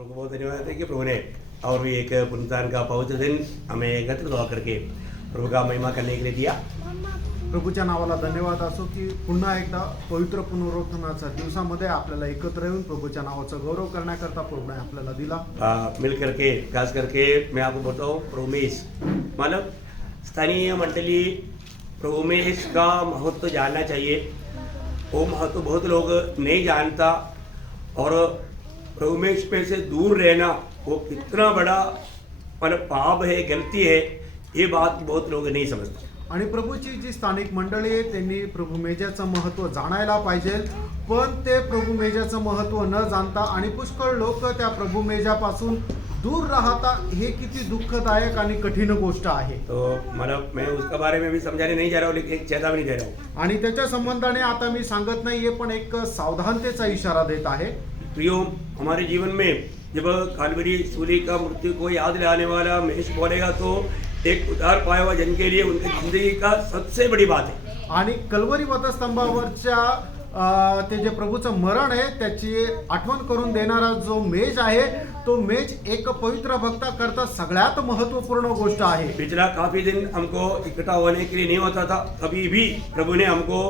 प्रभु को बहुत धन्यवाद है कि प्रभु ने और भी एक पुनरुत्थान का पवित्र दिन हमें एकत्रित होकर के प्रभु का महिमा करने के लिए दिया। प्रभूच्या नावाला धन्यवाद असो की पुन्हा एकदा पवित्र पुनरुत्थानाच्या दिवसामध्ये आपल्याला एकत्र येऊन प्रभूच्या नावाचा गौरव करण्याकरता प्रभूने आपल्याला दिला। मिल करके खास करके मैं आपको बताऊँ प्रभु उमेश मतलब स्थानीय मंडली प्रभु उमेश का महत्व जानना चाहिए। वो महत्व बहुत लोग नहीं जानता और प्रभु उमेश पे से दूर रहना वो कितना बड़ा मतलब पाप है, गलती है, ये बात बहुत लोग नहीं समझते। आणि प्रभूची जी स्थानिक मंडळी आहे त्यांनी प्रभू मेजाचं महत्त्व जाणायला पाहिजे, पण ते प्रभू मेजाचं महत्त्व न जाणता आणि पुष्कळ लोक त्या प्रभू मेजापासून दूर राहता, हे किती दुःखदायक आणि कठीण गोष्ट आहे। तो मतलब मैं उसके बारे में भी समझाने नहीं जा रहा हूँ, लेकिन एक चेतावनी दे रहा हूँ। आणि त्याच्या संबंधाने आता मी सांगत नाहीये, पण एक सावधानतेचा इशारा देत आहे। प्रियो, हमारे जीवन में जब कालवरी सूली का मृत्यु को याद दिलाने वाला महेश बोलेगा तो एक उद्धार पाया हुआ जन के लिए उनकी जिंदगी का सबसे बड़ी बात है। आणि कल्वरी वधस्तंभावरच्या ते जे प्रभूचं मरण आहे त्याची आठवण करून देणारा जो मेज आहे, तो मेज एक पवित्र भक्ता करता सगळ्यात महत्वपूर्ण गोष्ट आहे। पिछला काफी दिन हमको इकट्ठा होने के लिए नहीं होता था, अभी भी प्रभु ने हमको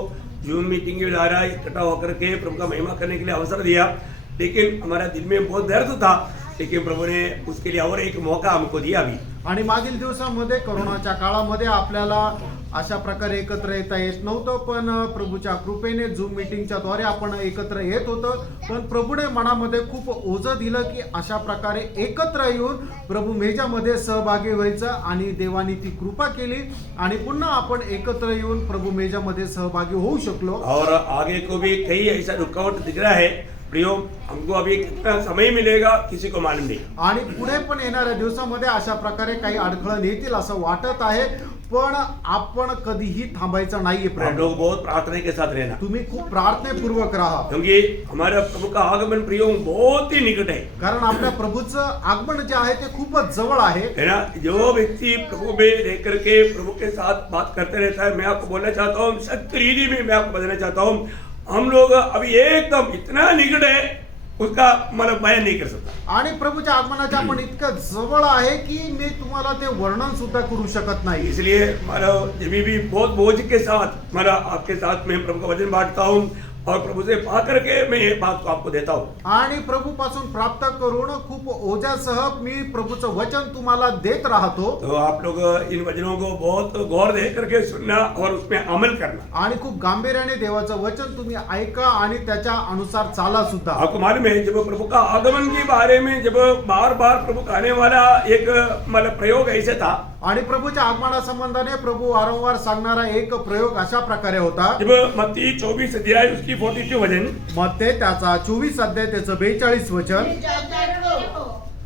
जूम मीटिंग के द्वारा इकट्ठा होकर के प्रभु का महिमा करने के लिए अवसर दिया, लेकिन हमारा दिल में बहुत दर्द था, लेकिन प्रभु ने उसके लिए और एक मौका हमको दिया अभी। आणि मागील दिवसांमध्ये कोरोनाच्या काळामध्ये आपल्याला अशा प्रकारे एकत्र येता येत नव्हतं, पण प्रभूच्या कृपेने झूम मीटिंगच्या द्वारे आपण एकत्र येत होतो। पण प्रभूने मनामध्ये खूप ओझं दिलं की अशा प्रकारे एकत्र येऊन प्रभू मेजामध्ये सहभागी व्हायचं, आणि देवाने ती कृपा केली आणि पुन्हा आपण एकत्र येऊन प्रभू मेजामध्ये सहभागी होऊ शकलो। और आगे को भी कई ऐसा रुकावट दिख रहा है प्रियो, हमको अभी कितना समय मिलेगा किसी को मालूम नहीं। आणि पुढे पण येणाऱ्या दिवसामध्ये अशा प्रकारे काही अडखळण येतील असं वाटत आहे, पण आपण कधीही थांबायचं नाहीये। हम लोग बहुत प्रार्थना के साथ रहना, तुम्ही खूप प्रार्थनेपूर्वक राहा, क्योंकि हमारा प्रभु का आगमन प्रियो बहुत ही निकट है। कारण आपल्या प्रभूचं आगमन जे आहे ते खूपच जवळ आहे। है ना, जो व्यक्ति प्रभु में रह करके प्रभु के साथ बात करते रहता है, मैं आपको बोलना चाहता हूँ सत्य रीति में मैं आपको बताना चाहता हूँ, हम लोग अभी एकदम इतना निकट है उसका मतलब बयान नहीं कर सकता। आणि प्रभूच्या आगमनाच्या आपण इतकं जवळ आहे की मी तुम्हाला ते वर्णन सुद्धा करू शकत नाही। इसलिए मतलब जब भी बहुत बोझ के साथ मतलब आपके साथ मैं प्रभु का वचन बांटता हूँ और प्रभु से पा करके मैं ये बात को आपको देता हूँ। आणि प्रभूपासून प्राप्त करून खूप ओझ्यासह मी प्रभूचं वचन तुम्हाला देत राहतो। तो आप लोग इन वचनों को बहुत गौर दे करके सुनना और उसमें अमल करना। आणि खूप गांभीर्याने देवाचं वचन तुम्ही ऐका आणि त्याच्या अनुसार चाला सुद्धा। आपको मालूम है जब प्रभु का आगमन के बारे में जब बार बार प्रभु का आने वाला एक मतलब प्रयोग ऐसे था, आणि प्रभूच्या आगमनासंबंधाने प्रभू वारंवार सांगणारा एक प्रयोग अशा प्रकारे होता। जब मत्ती 24 अध्याय उसकी 42 वचन, मत्ते त्याचा 24 अध्याय त्याचं 42 वचन,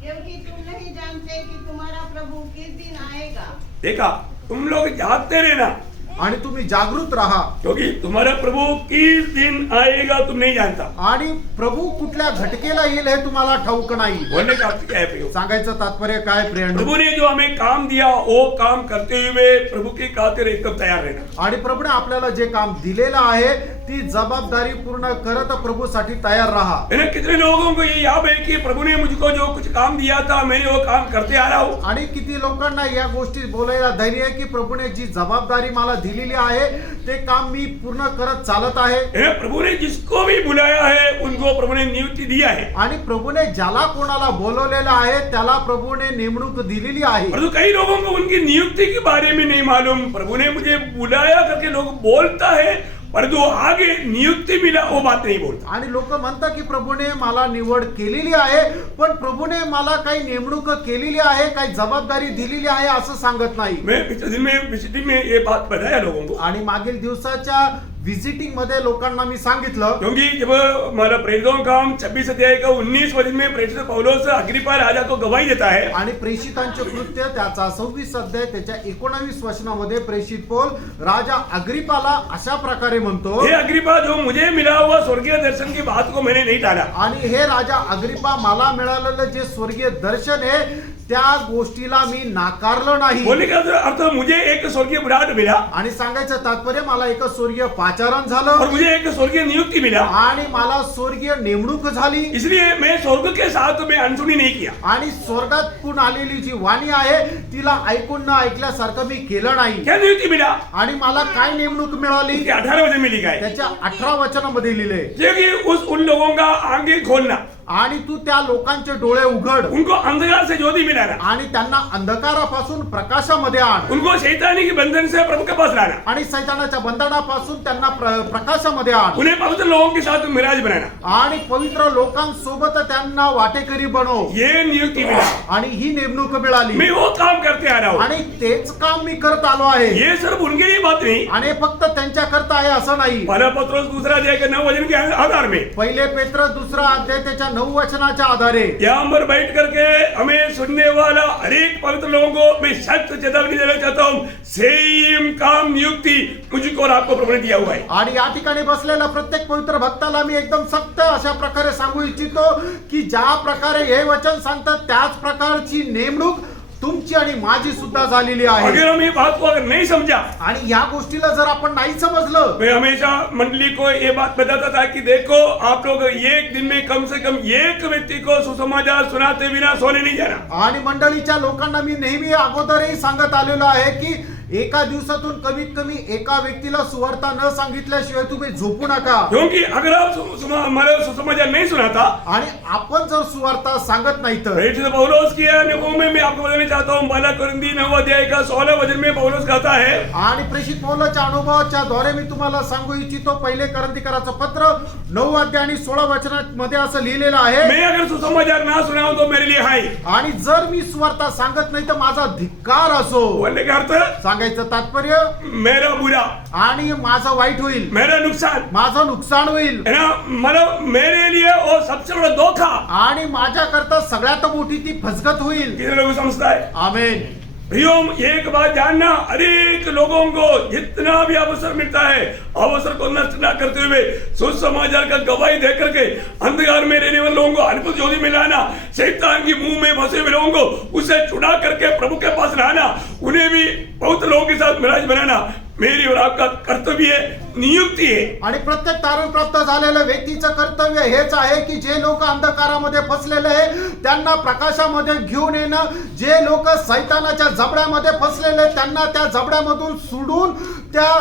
क्योंकि तुम नहीं जानते कि तुम्हारा प्रभु किस दिन आएगा। देखा तुम लोग जागते रहना, आणि तुम्ही जागृत राहा, क्योंकि तुम्हारा प्रभु किस दिन आएगा तुम नहीं जानता। आणि प्रभू कुठल्या घटकेला येईल हे तुम्हाला ठाऊक नाही। बोलने का अर्थ क्या है प्रयोग? सांगायचं तात्पर्य काय प्रियांनो? प्रभु ने जो हमें काम दिया वो काम करते हुए प्रभु की खातिर एकदम तैयार रहना। आणि प्रभूने आपल्याला जे काम दिलेलं आहे ती जबाबदारी पूर्ण करत प्रभूसाठी तयार राहा। है ना, कितने लोगों को ये याद है कि प्रभु ने मुझको जो कुछ काम दिया था मैंने वो काम करते आ रहा हूँ। आणि किती लोकांना या गोष्टी बोलायला धैर्य आहे की प्रभूने जी जबाबदारी मला दिलेली आहे ते काम मी पूर्ण करत चालत आहे। है ना, प्रभु ने जिसको भी बुलाया है उनको प्रभु ने नियुक्ति दिया है। आणि प्रभूने ज्याला कोणाला बोलवलेलं आहे त्याला प्रभूने नेमणूक दिलेली आहे। परंतु कई लोगों को उनकी नियुक्ति के बारे में नहीं मालूम। प्रभु ने मुझे बुलाया करके लोग बोलता है, परंतु आगे नियुक्ति मिला वो बात नहीं बोलता। आणि लोक म्हणतात की प्रभूने मला निवड केलेली आहे, पण प्रभूने मला काही नेमणूक केलेली आहे, काही जबाबदारी दिलेली आहे असं सांगत नाही। मैं पिछले दिन में विजिटिंग में ये बात बताया लोगों को, आणि मागील दिवसाच्या विजिटिंग मध्ये लोकांना मी सांगितलं, क्योंकि जब हमारा प्रेरितों का काम 26 अध्याय का 19 वचन में प्रेरित पौलुस अग्रिप्पा राजा को गवाही देता है। आणि प्रेषितांचे कृत्य त्याचा 26 अध्याय त्याच्या 19 वचनामध्ये प्रेषित पौल राजा अग्रिपाला अशा प्रकारे म्हणतो, हे अग्रिप्पा, जो मुझे मिला हुआ स्वर्गीय दर्शन की बात को मैंने नहीं टाला। आणि हे राजा अग्रिपा, मला मिळालेलं जे स्वर्गीय दर्शन आहे त्या गोष्टीला मी नाकारलं नाही। बोलने का अर्थ मुझे एक स्वर्गीय बुलाहट मिला, आणि सांगायचं तात्पर्य मला एक स्वर्गीय आचरण और झालं मुझे एक स्वर्गीय नियुक्ति मिला, आणि मला स्वर्गीय नेमणूक झाली इसलिए मैं स्वर्ग के साथ में अनसुनी नहीं किया. आणि स्वर्गातून आलेली जी वाणी आहे तिला ऐकून न ऐकल्यासारखं मी केलं नाही. क्या नियुक्ति मिला? आणि मला काय नेमणूक मिळाली उसके 18 वचन में लिखा है त्याच्या 18 वचनामध्ये लिहिले जो कि उन लोगों का आंखें खोलना, आणि तू त्या लोकांचे डोळे उघड उनको अंधकार से ज्योति में लाना, आणि त्यांना अंधकारापासून प्रकाशामध्ये आण उनको शैतानी के बंधन से प्रभु के पास लाना, आणि सैतानाच्या बंधनापासून त्यांना प्रकाशामध्ये आण उन्हें पवित्र लोगों के साथ मिराज बनाना. आणि पवित्र लोकांसोबत त्यांना वाटेकरी बनव. ये नियुक्ति मिला. आणि ही नेमणूक मिळाली मैं वो काम करते आ रहा हूँ. आणि तेच काम मी करत आलो आहे. ये सिर्फ उनके लिए बात नहीं, आणि फक्त त्यांच्या करता आहे असं नाही. पहला पत्रोस दूसरा अध्याय के 9 वचन के आधार में पहिले पेत्र दुसरा अध्याय त्याच्या 9 वचनाच्या आधारे यहाँ पर बैठ करके हमें सुनने वाला हर एक पवित्र लोगों को मैं सख्त चेतावनी देना चाहता हूँ, सेम काम नियुक्ति मुझको और आपको प्रभु ने दिया हुआ है. आणि या ठिकाणी बसलेल्या प्रत्येक पवित्र भक्ताला मी एकदम सक्त अशा प्रकारे सांगू इच्छितो की ज्या प्रकारे हे वचन सांगतात त्याच प्रकारची नेमणूक तुमची आणि माझी सुद्धा झालेली आहे. अगर हम ये बात को अगर नहीं समझा, आणि या गोष्टीला जर आपण नाही समजलं, मैं हमेशा मंडली को ये बात बताता था कि देखो आप लोग एक दिन में कम से कम एक व्यक्ति को सुसमाचार सुनाते बिना सोने नहीं जाना. आणि मंडळीच्या लोकांना मी नेहमी अगोदरही सांगत आलेलो आहे की एका दिवसातून कमीत कमी एका व्यक्तीला सुवार्ता न सांगितल्याशिवाय तुम्ही झोपू नका. क्योंकि अगर आप हमारा सुसमाचार नहीं सुनाता, आणि आपण जर सुवार्ता सांगत नाही तर प्रेरित पौलुस की अनुभव में मैं आपको बताना चाहता हूँ, पहला कोरिन्थी 9 अध्याय का 16 वचन में पौलुस कहता है, आणि प्रेषित पौलाच्या अनुभवाच्या द्वारे मी तुम्हाला सांगू इच्छितो, पहिले करंथीकराचं पत्र 9 अध्याय आणि 16 वचनामध्ये असं लिहिलेलं आहे, मैं अगर सुसमाचार ना सुनाऊं तो मेरे लिए हाय. आणि जर मी सुवार्ता सांगत नाही तर माझा धिक्कार असो. बोलने का अर्थ, सांगायचं तात्पर्य मेरा बुरा, आणि माझं वाईट होईल, मेरा नुकसान, माझं नुकसान होईल, है ना, मतलब मेरे लिए वो सबसे बड़ा धोखा. आणि माझ्या करता सगळ्यात मोठी ती फसगत होईल. कितने लोग समझता है? आमेन. प्रियोम, एक बात जानना, हर एक लोगों को जितना भी अवसर मिलता है अवसर को नष्ट न करते हुए सुसमाचार का गवाही दे करके अंधकार में रहने वाले लोगों को अद्भुत ज्योति में लाना, शैतान की मुंह में फंसे हुए लोगों को उसे छुड़ा करके प्रभु के पास लाना, उन्हें भी बहुत लोगों के साथ मिराज बनाना मेरी और आपका कर्तव्य है, नियुक्ती आहे. आणि प्रत्येक तारण प्राप्त झालेल्या व्यक्तीचं कर्तव्य हेच आहे की जे लोक अंधकारामध्ये फसलेले आहे त्यांना प्रकाशामध्ये घेऊन येणं, जे लोक सैतानाच्या जबड्यामध्ये फसलेले त्यांना त्या जबड्यामधून सोडून त्या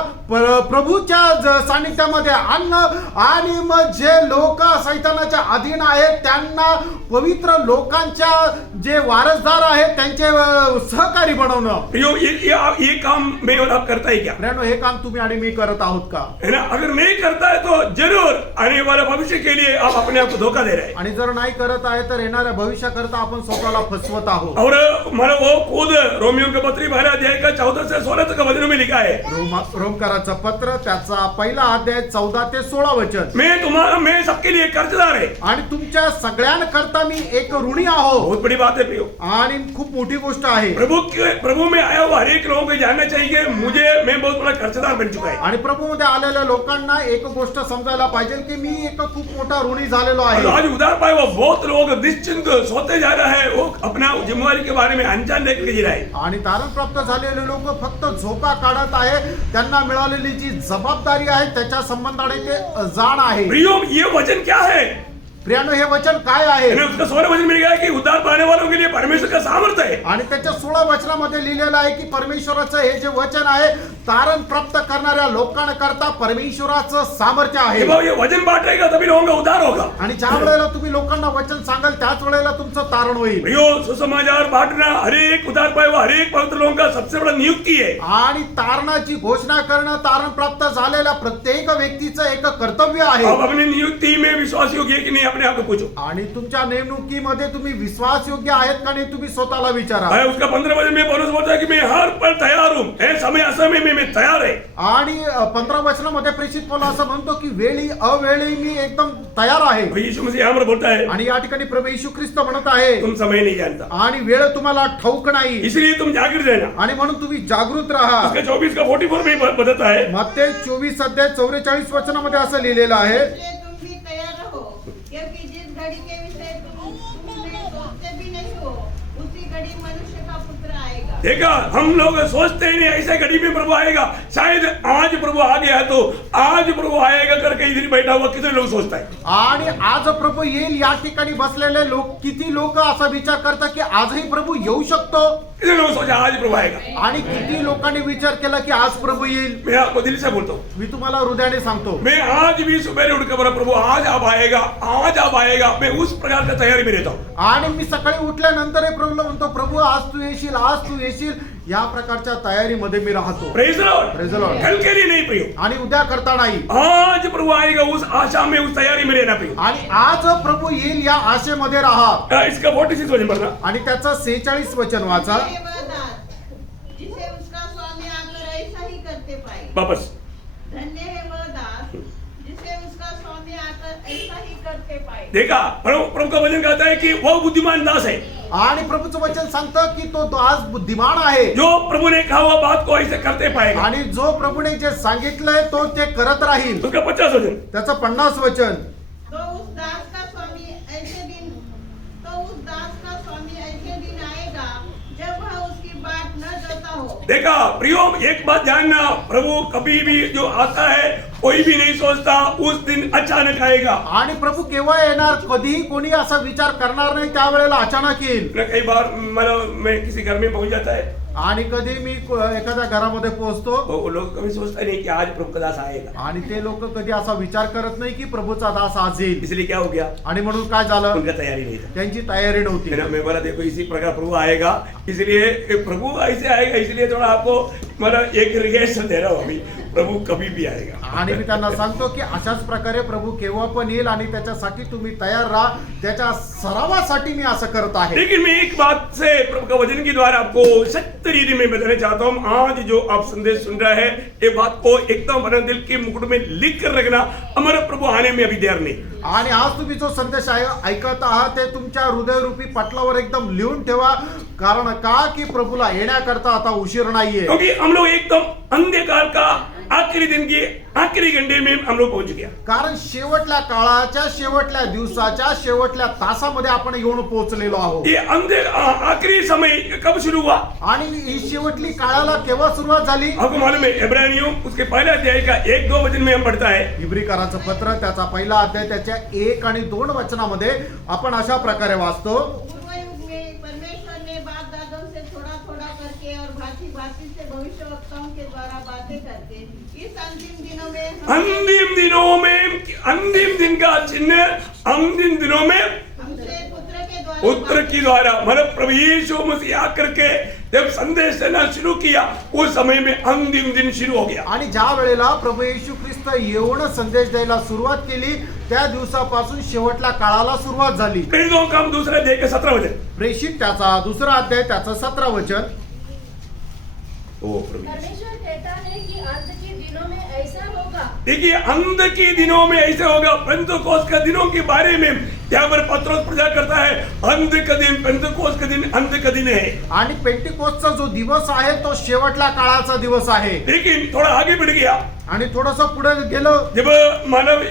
प्रभूच्या सानिध्यामध्ये आणणं, आणि मग जे लोक सैतानाच्या अधीन आहेत त्यांना पवित्र लोकांच्या जे वारसदार आहेत त्यांचे सहकारी बनवणं. ये काम मैं और आप करता है क्या? हे काम तुम्ही आणि मी करत आहोत का? है ना, अगर नहीं करता है तो जरूर आने वाले भविष्य के लिए आप अपने आप को धोखा दे रहे हैं. आणि जर नाही करत आहे तर येणाऱ्या भविष्याकरता आपण स्वतःला फसवत आहोत. और मला वो खुद रोमियो के पत्री 12 अध्याय का 14 से 16 तक वचन में लिखा है, रोमकाराचं पत्र त्याचा पहिला अध्याय 14 ते 16 वचन, मैं सबके लिए कर्जदार है. आणि तुमच्या सगळ्यांकरता मी एक ऋणी आहो. बहुत बड़ी बात है प्रियो. आणि खूप मोठी गोष्ट आहे. प्रभु में आया हुआ हर एक लोगों को जानना चाहिए मैं बहुत बड़ा कर्जदार बन चुका है. आणि प्रभूमध्ये आलेल्या लोकांना एक गोष्ट समजायला पाहिजे की मी एक खूप मोठा ऋणी झालेलो आहे. आज उधार पाए वो बहुत लोग निश्चिंत सोते जा रहा है, वो अपना जिम्मेवारी के बारे में अनजान देख के जी रहा है. आणि तारण प्राप्त झालेले लोक फक्त झोका काढत आहे, त्यांना मिळालेली जी जबाबदारी आहे त्याच्या संबंधाने ते अजाण आहे. प्रियो, ये वचन क्या है? प्रियानो, हे वचन काय आहे? उसका 16 वचन मिल गया कि उद्धार पाने वालों के लिए परमेश्वर का सामर्थ्य है. आणि त्याच्या 16 वचनामध्ये लिहिलेलं आहे की परमेश्वराचं हे जे वचन आहे तारण प्राप्त करणाऱ्या लोकांकरता परमेश्वराचं सामर्थ्य आहे. ये वचन बांटेगा तभी लोगों का उद्धार होगा. आणि ज्या वेळेला तुम्ही लोकांना वचन सांगाल त्याच वेळेला तुमचं तारण होईल. प्रियो, सुसमाचार बांटना हर एक उद्धार पाए हुआ हर एक पवित्र लोगों का सबसे बड़ा नियुक्ति है. आणि तारणाची घोषणा करणं तारण प्राप्त झालेल्या प्रत्येक व्यक्तीचं एक कर्तव्य आहे. आप अपनी नियुक्ति में विश्वास योग्य है कि नहीं, अपने आप को पूछो. आणि तुमच्या नेमणुकीमध्ये तुम्ही विश्वास योग्य आहेत का नाही तुम्ही स्वतःला विचारा. उसका 15 वचन में पौलुस बोलता है कि मैं हर पल तैयार हूं, समय असमय में मैं तैयार है. आणि 15 वचनामध्ये प्रेषित पौल असं म्हणतो की वेळी अवेळी मी एकदम तयार आहे. यीशु मसीह यहाँ पर बोलता है, आणि या ठिकाणी प्रभू येशू ख्रिस्त म्हणत आहे तुम समय नहीं जानता, आणि वेळ तुम्हाला ठाऊक नाही, इसलिए तुम जागृत रहना. आणि म्हणून तुम्ही जागृत राहा. उसका 24 का 44 में बताता है, मत्ते 24 अध्याय 44 वचनामध्ये असं लिहिलेलं आहे, इसलिए तुम भी तैयार रहो, क्योंकि जिस घड़ी के विषय तुम सोचते भी नहीं हो उसी घड़ी मनुष्य का पुत्र आएगा. देखा, हम लोग सोचते ही नहीं ऐसे घड़ी में प्रभु आएगा, शायद आज प्रभु आ गया तो आज प्रभु आएगा करके इधर बैठा हुआ कितने लोग सोचता है. आणि आज प्रभू येईल या ठिकाणी बसलेले लोक, किती लोक असा विचार करतात की आजही प्रभू येऊ शकतो. कितने लोग सोचा आज प्रभु आएगा. आणि किती लोकांनी विचार केला की आज प्रभू येईल. मैं आपको दिल से बोलता हूँ, मी तुम्हाला हृदयाने सांगतो, मैं आज भी सुबह उठकर बोला प्रभु आज आप आएगा, आज आप आएगा. मैं उस प्रकार का तैयारी में रहता हूँ. आणि मी सकाळी उठल्यानंतर प्रभूला म्हणतो प्रभू आज तू येशील, आज तू येशील, या प्रकारच्या तयारीमध्ये मी राहतो. Praise the Lord. Praise the Lord. कल के लिए नहीं प्रियो, आणि उद्या करता नाही. आज प्रभु आएगा उस आशा में, उस तैयारी में रहना प्रियो. आणि आज प्रभु येईल या आशेमध्ये राहा. इसका 46 वचन पढ़ना. आणि त्याचं 46 वचन वाचा. धन्य है वह दास जिसे उसका स्वामी आकर ऐसा ही करते पाए. वापस. धन्य है वह दास जिसे उसका स्वामी आकर ऐसा ही करते पाए. देखा, प्रभु का वचन कहता है कि वह बुद्धिमान दास है आणि प्रभूचं वचन सांगतं की तो दास बुद्धिमान आहे, जो प्रभु ने कहा हुआ बात को ऐसे करते पाएगा. आणि जो प्रभूने जे सांगितलंय तो ते करत राहील. उसका 50 वचन. त्याचं 50 वचन. तो उस दास का स्वामी ऐसे दिन आएगा जब वह उसकी बात न जोता हो. देखा प्रियो, एक बात जानना, प्रभु कभी भी जो आता है कोई भी नहीं सोचता उस दिन अचानक आएगा. आणि प्रभू केव्हा येणार, कधीही कोणी असा विचार करणार नाही, त्यावेळेला अचानक येईल. कई बार मैं किसी घर में पहुंच जाता है, आणि कधी मी एखाद्या घरामध्ये पोहोचतो वो लोग कभी सोचते नहीं कि आज प्रभु का दास आएगा. आणि ते लोक कधी असा विचार करत नाही की प्रभूचा दास आज येईल. इसलिए क्या हो गया, आणि म्हणून काय झालं, उनका तैयारी नहीं था. त्यांची तयारी नव्हती. मैं बोला देखो इसी प्रकार प्रभु आएगा, इसलिए प्रभु ऐसे आएगा, इसलिए थोड़ा आपको मतलब एक रिगेशन दे रहा हूँ अभी, प्रभु कभी भी आएगा. आणि मी त्यांना सांगतो की अशाच प्रकारे प्रभू केव्हा पण येईल आणि त्याच्यासाठी तुम्ही तयार राहा. त्याच्या सरावासाठी मी असं करत आहे. लेकिन मैं एक बात से प्रभु का वचन के द्वारा आपको सत्य रीति में बताना चाहता हूँ. आज जो आप संदेश सुन रहे हैं, ये बात को एकदम अपने दिल के मुकुट में लिख कर रखना, हमारे प्रभु आने में अभी देर नहीं. आणि आज तुम्ही जो संदेश आहे ऐकत आहात ते तुमच्या हृदयरूपी पटलावर एकदम लिहून ठेवा. कारण का की प्रभूला येण्याकरता आता उशीर नाहीये. क्योंकि हम लोग एकदम अंधकार का आखिरी दिन की आखिरी घंटे में हम लोग पहुंच गया. कारण शेवटल्या काळाच्या, शेवटल्या दिवसाच्या, शेवटल्या तासामध्ये आपण येऊन पोहोचलेलो आहोत. ये आखिरी समय कब शुरू हुआ, आणि ही शेवटली काळाला केव्हा सुरुवात झाली. आपको मालूम है, इब्रानियों उसके पहले अध्याय का 1-2 वचन में हम पढ़ता है. इब्रिकराचं पत्र त्याचा पहिला अध्याय त्याच्या 1 आणि 2 वचनामध्ये आपण अशा प्रकारे वाचतो. पूर्वयुग में परमेश्वर ने बाप दादों से थोड़ा थोड़ा करके और भांति भांति से भविष्यवक्ताओं के द्वारा बातें करके इस अंतिम दिनों में अंतिम दिन का चिन्ह, अंतिम दिनों में हमसे पुत्र की द्वारा मतलब प्रभु यीशु मसीह आकर के जब संदेश देना शुरू किया, उस समय में अंतिम दिन शुरू हो गया. आणि ज्या वेळेला प्रभू येशू ख्रिस्त येऊन संदेश द्यायला सुरुवात केली, त्या दिवसापासून शेवटल्या काळाला सुरुवात झाली. प्रेरितों का दूसरा अध्याय का 17 वचन. प्रेषित त्याचा दुसरा अध्याय त्याचं 17 वचन. परमेश्वर कहता है कि अंत के दिनों में ऐसा होगा. देखिए, अंत के दिनों में ऐसे होगा. पेंतुकोस्त के दिनों के बारे में यहाँ पर पत्रोस प्रचार करता है. अंत का दिन, पेंतुकोस्त का दिन अंत का दिन है. आणि पेंटिकोस्तचा जो दिवस आहे तो शेवटल्या काळाचा दिवस आहे. लेकिन थोड़ा आगे बढ़ गया, आणि थोडस पुढे गेलो, जब मानव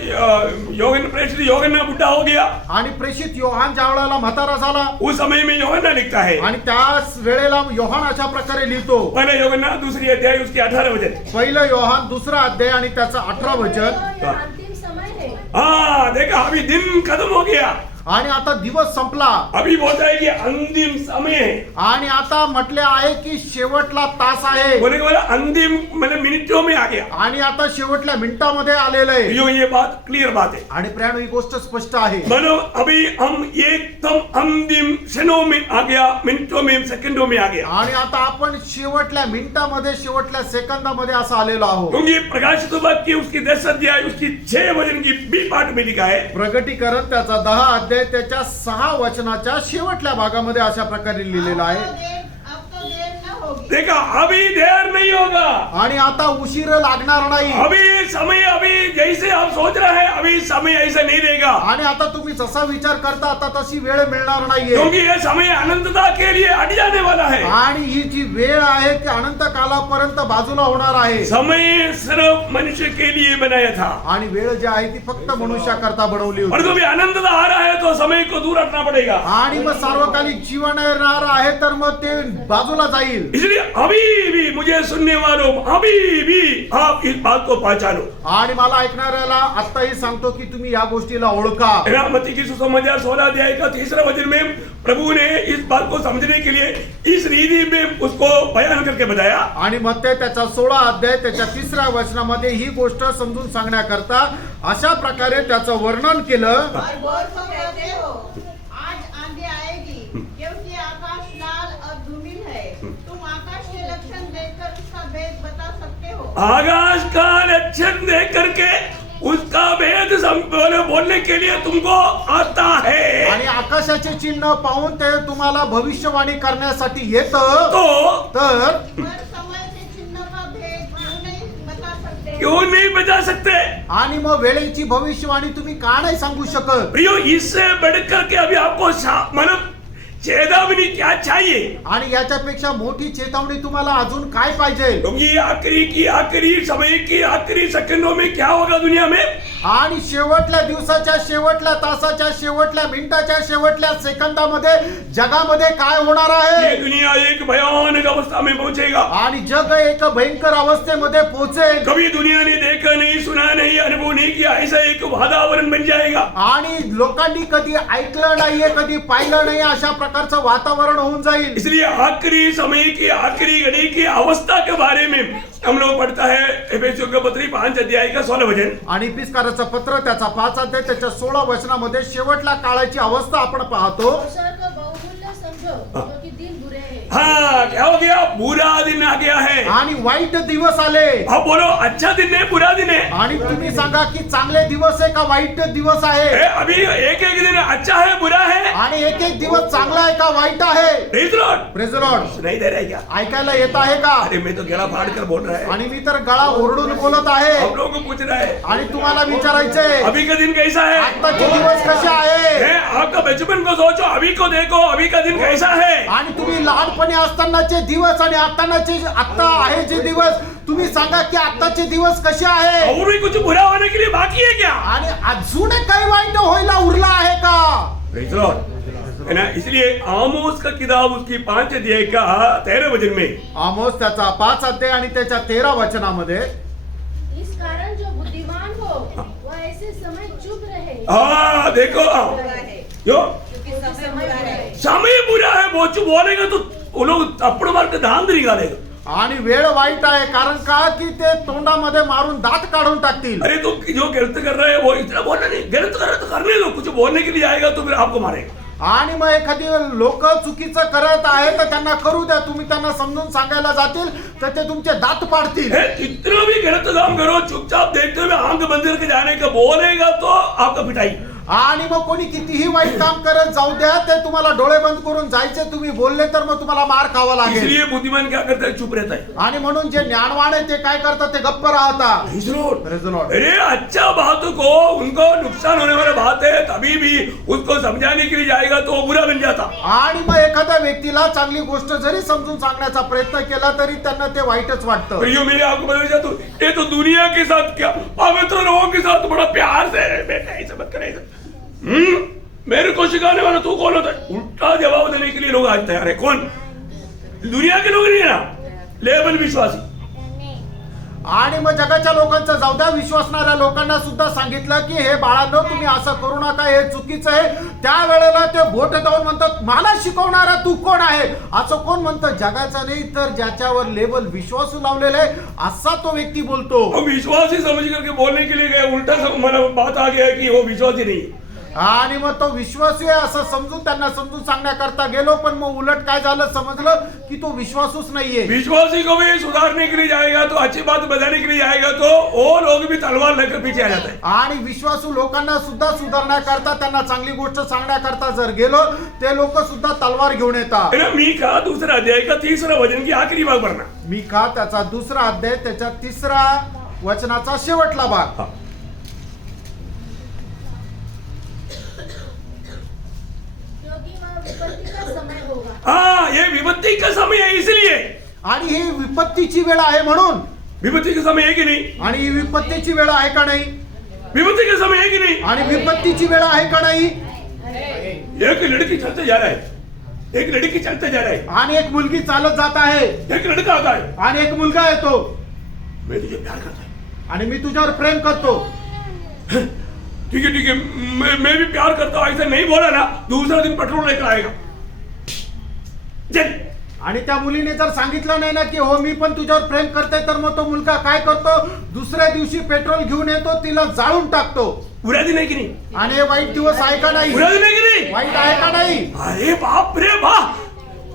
प्रेषित योहन्ना बुढ़ा हो गया, आणि प्रेषित योहान ज्या वेळेला म्हातारा झाला, उस समय में योहन्ना लिखता है. आणि त्याच वेळेला योहान अशा प्रकारे लिहितो. पहले योहन्ना दूसरी अध्याय उसके 18 वचन. पहिलं योहान दुसरा अध्याय आणि त्याचं 18 वचन. यह अंतिम समय है. हाँ देखा, अभी दिन खत्म हो गया, आणि आता दिवस संपला, अभी बोलता है कि अंतिम समय है. आणि आता म्हटले आहे की शेवटला तास आहे, बोले के बोला अंतिम मतलब मिनटों में आ गया. आणि आता शेवटल्या मिनिटामध्ये आलेलं आहे. ये बात क्लियर बात है. आणि प्रियानो ही गोष्ट स्पष्ट आहे. मानो अभी हम एकदम अंतिम क्षणों में आ गया, मिनटों में, सेकंडों में आ गया. आणि आता आपण शेवटल्या मिनिटामध्ये, शेवटल्या सेकंदामध्ये असं आलेलो आहोत. क्योंकि प्रकाशित वाक्य उसकी 10 अध्याय उसकी 6 वचन की बी पार्ट में लिखा है. प्रगटीकरण त्याचा 10 अध्याय त्याच्या 6 वचनाच्या शेवटल्या भागामध्ये अशा प्रकारे लिहिलेला आहे. अब तो देर न होगी. देखा अभी देर नहीं होगा, आणि आता उशीर लागणार नाही. अभी समय अभी जैसे आप सोच रहे हैं अभी समय ऐसा नहीं रहेगा, आणि आता तुम्ही जसा विचार करता आता तशी वेळ मिळणार नाहीये. क्योंकि ये समय अनंतता के लिए हट जाने वाला है. आणि ही जी वेळ आहे ती अनंत कालापर्यंत बाजूला होणार आहे. समय सिर्फ मनुष्य के लिए बनाया था, आणि वेळ जी आहे ती फक्त मनुष्याकरता बनवली और होती. कभी अनंतता आ रहा है तो समय को दूर रखना पड़ेगा. आणि मग सार्वकालिक जीवन येणार आहे तर मग ते बाजूला जाईल. इसलिए अभी भी मुझे सुनने वालों, अभी भी आप इस बात को पहचानो. आणि मला ऐकणाऱ्याला आत्ताही सांगतो की तुम्ही या गोष्टीला ओळखा. मत्ती की सुसमाचार 16 अध्याय का 3रा वचन में प्रभु ने इस बात को समझने के लिए इस रीति में उसको बयान करके बताया. आणि मग ते त्याचा 16 अध्याय त्याच्या 3ऱ्या वचनामध्ये ही गोष्ट समजून सांगण्याकरता अशा प्रकारे त्याचं वर्णन केलं. और गौर को कहते हो, आज आंधी आएगी क्योंकि आकाश लाल और धूमिल है. तुम आकाश के लक्षण देखकर उसका भेद बता सकते हो. आकाश का लक्षण देख करके उसका भेद बोलने के लिए तुमको आता है. आणि आकाशाचे चिन्ह पाहून ते तुम्हाला भविष्यवाणी करण्यासाठी येतं. तर पर समय के चिन्ह का भेद क्यों नहीं बता सकते. क्यों नहीं बता सकते? आणि मग वेळेची भविष्यवाणी तुम्ही का नाही सांगू शकत. प्रियो, इससे बढ़कर के अभी आपको मतलब चेतावनी क्या चाहिए? आणि याच्यापेक्षा मोठी चेतावणी तुम्हाला अजून काय पाहिजे. क्योंकि आखिरी की आखिरी समय की आखिरी सेकंडों में क्या होगा दुनिया में. आणि शेवटल्या दिवसाच्या शेवटल्या तासाच्या शेवटल्या मिनिटाच्या शेवटल्या सेकंदामध्ये जगामध्ये काय होणार ये आहे. दुनिया एक भयानक अवस्था में पहुंचेगा. आणि जग एक भयंकर अवस्थेमध्ये पोहोचेल. कभी दुनिया ने देखा नहीं, सुना नहीं, अनुभव नहीं किया ऐसा एक वातावरण बन जाएगा. आणि लोकांनी कधी ऐकलं नाहीये, कधी पाहिलं नाही अशा प्रकारचं वातावरण होऊन जाईल. इसलिए आखिरी समय की आखिरी घड़ी की अवस्था के बारे में हम लोग पढ़ता है एफेसियों के पत्री 5 अध्याय का 16 वचन. आणि इफिसकाराचं पत्र त्याचा 5 अध्याय त्याच्या 16 वचनामध्ये शेवटल्या काळाची अवस्था आपण पाहतो. अवसर को बहुमूल्य समझो क्योंकि दिन बुरे हैं. हाँ, क्या हो गया? बुरा दिन आ गया है. आणि वाईट दिवस आले. अब बोलो अच्छा दिन है बुरा दिन है? आणि तुम्ही सांगा की चांगले दिवस आहे का वाईट दिवस आहे. अभी एक एक दिन अच्छा है बुरा है. आणि एक एक दिवस चांगला आहे का वाईट आहे. Praise the Lord. Praise the Lord. सुनाई दे रहा है क्या? ऐकायला येत आहे का. अरे मैं तो गला फाड़ कर बोल रहा है. आणि मी तर गळा ओरडून बोलत आहे. हम लोगों को पूछ रहा है आणि तुम्हाला विचारायचंय अभी का दिन कैसा है? आत्ताचे दिवस कसे आहे. आपका बचपन को सोचो, अभी को देखो, अभी का दिन कैसा है. आणि तुम्ही लहानपणी असतानाचे दिवस आणि आता आहे जे दिवस तुम्ही सांगा की आत्ताचे दिवस कसे आहे. और भी कुछ बुरा होने के लिए बाकी है क्या? आणि अजून काही वाईट व्हायला उरला आहे का. Praise the Lord. है ना. इसलिए आमोस का किताब उसकी 5 अध्याय का 13 वचन में आमोस त्याचा 5 अध्याय आणि त्याच्या 13 वचनामध्ये इस कारण जो बुद्धिमान हो वह ऐसे समय चुप रहे. देखो बुरा है यो क्योंकि समय बुरा है. समय बुरा है, वो चुप बोलेगा तो वो लोग थप्पड़ मार के दांत निकालेगा. आणि वेळ वाईट आहे कारण का की ते तोंडामध्ये मारून दात काढून टाकतील. अरे तो जो गलत कर रहा है वो इतना बोलना नहीं, गलत कर रहा है तो करने दो. कुछ बोलने के लिए आएगा तो फिर आपको मारेगा. आणि मग एखादी लोक चुकीचं करत आहे तर त्यांना करू द्या. तुम्ही त्यांना समजून सांगायला जातील तर ते तुमचे दात पाडतील. इतना भी गलत काम करो, चुपचाप देखते हुए आंख बंद करके जाने का बोलेगा तो आपका पिटाई. आणि मग कोणी कितीही वाईट काम करत जाऊ द्या ते तुम्हाला डोळे बंद करून जायचे. तुम्ही बोलले तर मग तुम्हाला मार खावा लागेल. इसलिए बुद्धिमान क्या करता है? चुप रहता है. आणि म्हणून जे ज्ञानवान आहे ते काय करतात ते गप्प राहतात. Praise the Lord. Praise the Lord. अरे अच्छा बात को उनको नुकसान होने वाला बात है तभी भी उसको समझाने के लिए जाएगा तो वो बुरा बन जाता. आणि मग एखाद्या व्यक्तीला चांगली गोष्ट जरी समजून सांगण्याचा प्रयत्न केला तरी त्यांना ते वाईटच वाटतं. प्रियो, मैं आपको बताना चाहता हूँ, ये तो दुनिया के साथ क्या पवित्र लोगों के साथ बड़ा प्यार से बेटा ऐसा मत कर ऐसा. मेरे को सिखाने वाला तू कौन होता है? उल्टा जवाब देने के लिए लोग आज तैयार है. कौन? दुनिया के लोग नहीं है ना, लेबल विश्वासी. आणि मग जगाच्या लोकांचं जाऊ द्या, विश्वासणाऱ्या लोकांना सुद्धा सांगितलं की हे बाळांनो तुम्ही असं करू नका, हे चुकीचं आहे. त्यावेळेला ते बोट दावून म्हणतात मला शिकवणारा तू कोण आहे. असं कोण म्हणतं? जगाचा नाही तर ज्याच्यावर लेबल विश्वासू लावलेला आहे असा तो व्यक्ती बोलतो. विश्वासी समझ करके बोलने के लिए गए, उल्टा सब मतलब बात आ गया कि वो विश्वासी नहीं. आणि मग तो विश्वासू आहे असं समजून त्यांना समजून सांगण्याकरता गेलो, पण मग उलट काय झालं समजलं की तो विश्वासूच नाहीये. विश्वासी को भी सुधारने के लिए जाएगा तो अच्छी बात बताने के लिए जाएगा तो वो लोग भी तलवार लेकर पीछे आ जाते हैं. आणि विश्वासू लोकांना सुद्धा सुधारण्याकरता त्यांना चांगली गोष्ट सांगण्याकरता जर गेलो ते लोक सुद्धा तलवार घेऊन येतात. मीका दूसरा अध्याय का तीसरा वचन की आखिरी भाग पढ़ना. मीका त्याचा दुसरा अध्याय त्याच्या तिसरा वचनाचा शेवटला भाग. हाँ. क्योंकि वह विपत्ति का समय होगा. हाँ, ये विपत्ति का समय है इसलिए. आणि ही विपत्तीची वेळ आहे म्हणून. विपत्ति का समय है कि नहीं? आणि ही विपत्तीची वेळ आहे का नाही? विपत्ति का समय है कि नहीं? आणि विपत्तीची वेळ आहे का नाही? एक लड़की चलते जा रहा है, एक लड़की चलते जा रहा है, आणि एक मुलगी चालत जात आहे एक लड़का आता है, आणि एक मुलगा येतो मैं तुझे प्यार करता है. आणि मी तुझ्यावर प्रेम करतो. ठीक है, मैं भी प्यार करता हूँ ऐसा नहीं बोला ना, दूसरा दिन पेट्रोल लेकर आएगा. चल. आणि त्या मुलीने जर सांगितलं नाही ना की हो मी पण तुझ्यावर प्रेम करते, तर मग तो मुलगा काय करतो, दुसऱ्या दिवशी पेट्रोल घेऊन येतो, तिला जाळून टाकतो. बुरा दिन है कि नहीं? आणि हे वाईट दिवस आहे का नाही? बुरा दिन है कि नहीं? वाईट आहे का नाही? अरे बाप रे बाप,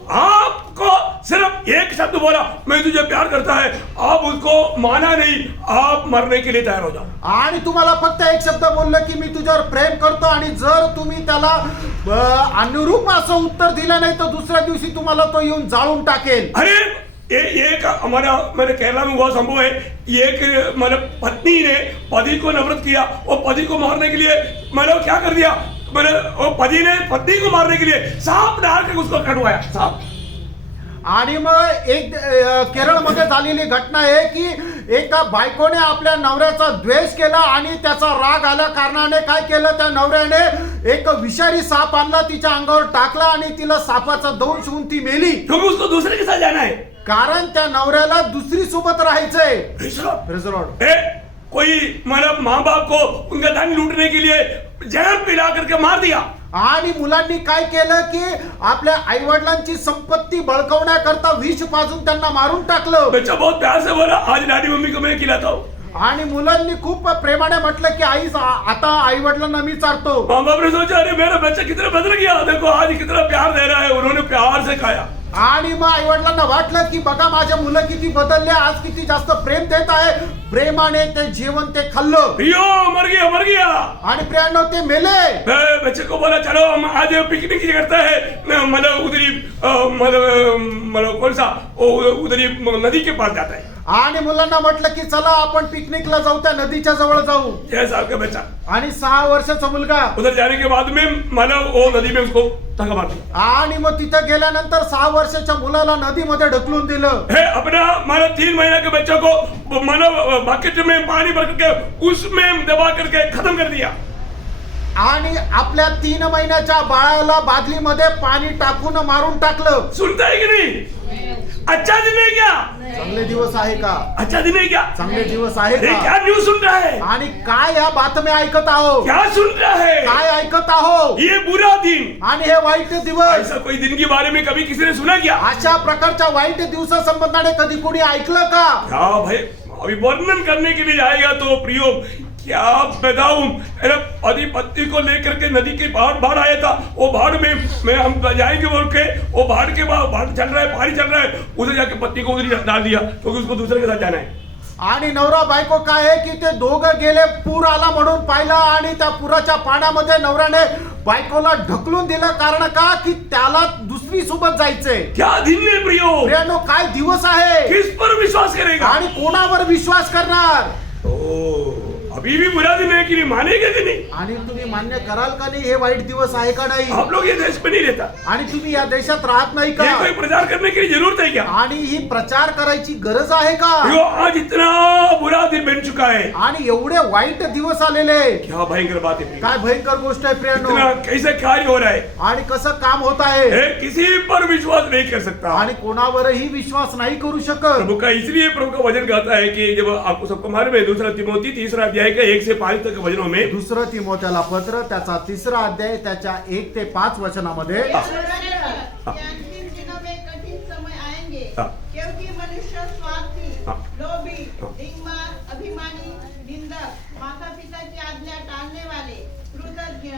आपको सिर्फ एक शब्द बोला मैं तुझे प्यार करता है, आप उसको माना नहीं, आप मरने के लिए तैयार हो जाओ. आणि तुम्हाला फक्त एक शब्द बोललं की मी तुझ्यावर प्रेम करतो, आणि जर तुम्ही त्याला अनुरूप असं उत्तर दिलं नाही तर दुसऱ्या दिवशी तुम्हाला तो येऊन जाळून टाकेल. अरे एक हमारा मेरे केरला में हुआ संभव है. एक मतलब पत्नी ने पति को नफरत किया और पति को मारने के लिए मतलब क्या कर दिया, मतलब पति ने पत्नी को मारने के लिए सांप डाल के उसको कटवाया. सांप. आणि मग एक केरळमध्ये झालेली घटना आहे की एका बायकोने आपल्या नवऱ्याचा द्वेष केला आणि त्याचा राग आल्या कारणाने काय केलं, त्या नवऱ्याने एक विषारी साप आणला, तिच्या अंगावर टाकला आणि तिला सापाचा दंश होऊन ती मेली. क्योंकि उसको दूसरे के साथ जाना है. कारण त्या नवऱ्याला दुसरी सोबत राहायचंय. Praise Lord. कोई मतलब माँ बाप को उनका धन लूटने के लिए जहर पिला करके मार दिया. आणि मुलांनी काय केलं की आपल्या आई वडिलांची संपत्ती बळकवण्याकरता विष पाजून त्यांना मारून टाकलं. बच्चा बहुत प्यार से बोला आज डैडी मम्मी को मैं खिलाता हूँ. आणि मुलांनी खूप प्रेमाने म्हटलं की आई आता आई वडिलांना मी चारतो. माँ बाप ने सोचा अरे मेरा बच्चा कितना बदल गया, देखो आज कितना प्यार दे रहा है, उन्होंने प्यार से खाया. आणि मग आई वडिलांना वाटलं की बघा माझे मुलं किती बदलले, आज किती जास्त प्रेम देत आहे. प्रेमाने ते जेवण ते खाल्लं. प्रियो मर गया. आणि प्रियांनो ते मेले. बच्चे को बोला चलो हम आज पिकनिक करते हैं, मतलब उधरी मतलब कौन सा उधरी नदी के पास जाता है. आणि मुलांना म्हटलं की चला आपण पिकनिकला जाऊ, त्या नदीच्या जवळ जाऊ. 6 साल का बच्चा आणि 6 वर्षाचा मुलगा उधर जाने के बाद में मतलब वो नदी में उसको धक्का मार दिया. आणि मग तिथे गेल्यानंतर 6 वर्षाच्या मुलाला नदीमध्ये ढकलून दिलं. है अपना मतलब 3 महीने के बच्चे को मतलब बकेट में पानी भर करके उसमें दबा करके खत्म कर दिया. आणि आपल्या 3 महिन्याच्या बाळाला बादलीमध्ये पाणी टाकून मारून टाकलं. सुनता है कि नहीं? अच्छा दिन है क्या? चांगले दिवस आहे का? अच्छा दिन है क्या? चांगले दिवस आहे अरे का? क्या न्यूज सुन रहा है? आणि काय या बातम्या ऐकत आहो? क्या सुन रहा है? काय ऐकत आहो? ये बुरा दिन. आणि हे वाईट दिवस. ऐसा कोई दिन के बारे में कभी किसी ने सुना क्या? अशा प्रकारच्या वाईट दिवसासंबंधाने कधी कोणी ऐकलं का? क्या भाई अभी वर्णन करने के लिए जाएगा तो प्रियो क्या बताऊं, पति पत्नी को लेकर के नदी के बाढ़ आया था. वो बाढ़ में हम जाएंगे बोल के वो बाढ़ के बाद बाढ़ चल रहा है, पानी चल रहा है, उधर जाके पत्नी को उधर डाल दिया क्योंकि उसको दूसरे के साथ जाना है. आणि नवरा बायको काय आहे की ते दोघं गेले, पूर आला म्हणून पाहिलं आणि त्या पुराच्या पाण्यामध्ये नवऱ्याने बायकोला ढकलून दिलं. कारण का की त्याला दुसरी सोबत जायचंय. क्या दिन है प्रियो? प्रियांनो काय दिवस आहे. किस पर विश्वास करेगा आणि कोणावर विश्वास करणार? अभी भी बुरा दिन है कि नहीं, मानेगा कि नहीं? आणि तुम्ही मान्य कराल का नाही हे वाईट दिवस आहे का नाही? आप लोग ये देश में नहीं रहता. आणि तुम्ही या देशात राहत नाही का? ये कोई प्रचार करने की जरूरत है क्या? आणि ही प्रचार करायची गरज आहे का? यो आज इतना बुरा दिन बन चुका है. आणि एवढे वाईट दिवस आलेले. क्या भयंकर बात है. काय भयंकर गोष्ट आहे प्रियांनो. इतना कैसे कार्य हो रहा है आणि कसं काम होत आहे. किसी पर विश्वास नहीं कर सकता. आणि कोणावरही विश्वास नाही करू शकत. प्रभु का इसलिए प्रभु का वचन कहता है कि जब आपको सबको मालूम है 2 तीमोथी 3 अध्याय का 1 से 5 तक वचनों में 2 तीमोथेला पत्र त्याचा 3 अध्याय त्याच्या 1 ते 5 वचनामध्ये अंतिम दिनों में कठिन समय आएंगे क्योंकि मनुष्य स्वार्थी, लोभी, डिंगमार, अभिमानी, निंदक, माता पिता की आज्ञा टालने वाले, कृतज्ञ,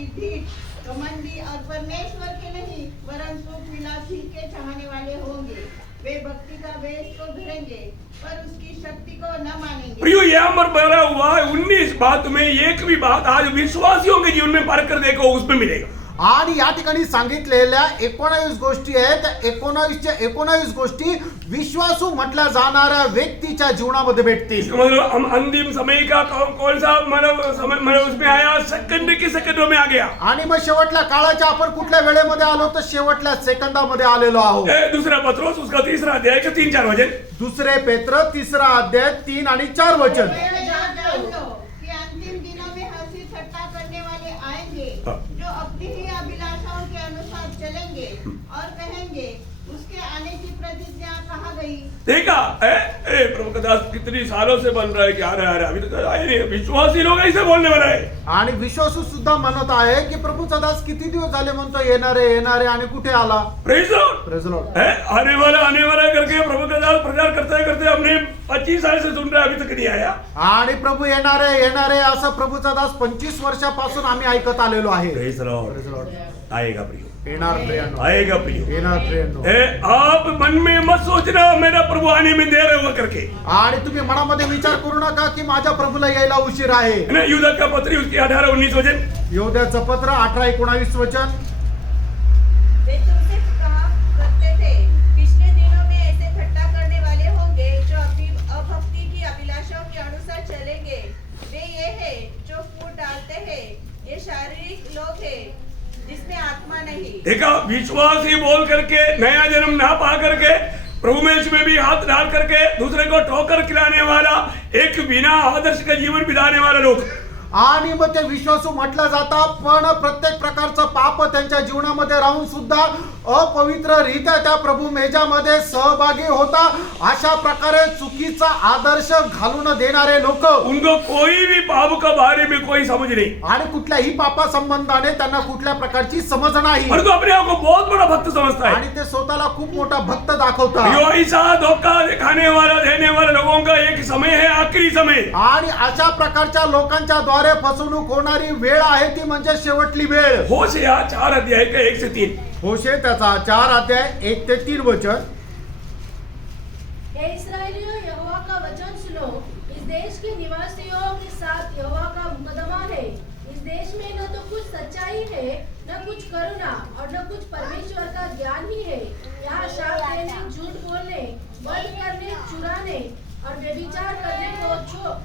लोभी, ढीठ, घमंडी और परमेश्वर के नहीं वरन सुख विलासी के चाहने वाले होंगे। वे भक्ति का वेश तो धरेंगे पर उसकी शक्ति को न मानेंगे। प्रियो, यहाँ पर बोला हुआ है 19 बात में एक भी बात आज विश्वासियों के जीवन में पार कर देखो, उसमें मिलेगा। आणि या ठिकाणी सांगितलेल्या 19 गोष्टी आहेत, त्या 19 गोष्टी विश्वासू म्हटल्या जाणाऱ्या व्यक्तीच्या जीवनामध्ये भेटतील. इसका मतलब हम अंतिम समय का कौन सा मतलब उसमें आया, सेकंड के सेकंडों में आ गया। आणि मग शेवटल्या काळाच्या आपण कुठल्या वेळेमध्ये आलो तर शेवटल्या सेकंदामध्ये आलेलो आहोत. दूसरा पत्रोस उसका 3रा अध्याय के 3-4 वचन। दुसरे पेत्र 3रा अध्याय 3 आणि 4 वचन. जान लो कि अंतिम दिनों में हंसी ठट्टा करने वाले आएंगे जो अपनी ही अभिलाषाओं के अनुसार चलेंगे और कहेंगे उसके आने की प्रतिज्ञा कहाँ गई। देखा प्रभु का दास कितनी सालों से बन रहा है कि आ रहा है, अभी तो आए नहीं। विश्वासी लोग ऐसे बोलने वाला है। आणि विश्वासू सुद्धा म्हणत आहे की प्रभूचा दास किती दिवस झाले म्हणतो येणारे आणि कुठे आला. Praise Lord. Praise Lord. आने वाला करके प्रभु का दास प्रचार करते हमने 25 साल से सुन रहे, अभी तक नहीं आया। आणि प्रभू येणारे असं प्रभूचा दास 25 वर्षापासून आम्ही ऐकत आलेलो आहे. Praise Lord. Praise Lord. आएगा प्रियो, येणार प्रियांनो, आएगा प्रियो। येणार प्रियांनो. आप मन में मत सोचना मेरा प्रभु आने में देर होगा करके। आणि तुम्ही मनामध्ये विचार करू नका की माझ्या प्रभूला यायला उशीर आहे. युद्ध का पत्री उसकी 18-19 वचन। योद्याचं पत्र 18-19 वचन. वे तुमसे कहा करते थे, पिछले दिनों में ऐसे ठट्टा करने वाले होंगे जो अभक्ति की अभिलाषाओं के अनुसार चलेंगे। वे ये है जो फूट डालते हैं, ये शारीरिक लोग हैं जिसमें आत्मा नहीं। देखा, विश्वास ही बोल करके नया जन्म ना पा करके प्रभु में इसमें भी हाथ डाल करके दूसरे को ठोकर खिलाने वाला, एक बिना आदर्श का जीवन बिताने वाला लोग। आणि मग ते विश्वासू म्हटलं जातात, पण प्रत्येक प्रकारचं पाप त्यांच्या जीवनामध्ये राहून सुद्धा अपवित्ररित्या त्या प्रभू मेजामध्ये सहभागी होता. अशा प्रकारे चुकीचा आदर्श घालून देणारे लोक, उनको कोई भी पाप का बारे में कोई समझ नहीं, आणि कुठल्याही पापा संबंधाने त्यांना कुठल्या प्रकारची समज नाही, और तो अपने आप को बहुत बड़ा भक्त समझता है। आणि ते स्वतःला खूप मोठा भक्त दाखवतात. यो ऐसा धोखा दिखाने वाला देने वाले लोगों का एक समय है, आखिरी समय। आणि अशा प्रकारच्या लोकांच्या द्वारे फसवणूक होणारी वेळ आहे, ती म्हणजे शेवटली वेळ. होशेया 4 अध्याय का 1 से 3। होशे त्याचा 4 अध्याय 1 ते 3 वचन. हे इस्राएलियों, यहोवा का वचन सुनो। इस देश के निवासियों के साथ यहोवा का मुकदमा है। इस देश में न तो कुछ सच्चाई है, न कुछ करुणा और न कुछ परमेश्वर का ज्ञान ही है। यहाँ शाप देने, झूठ बोलने, बद करने, चुराने और व्यभिचार करने को छोड़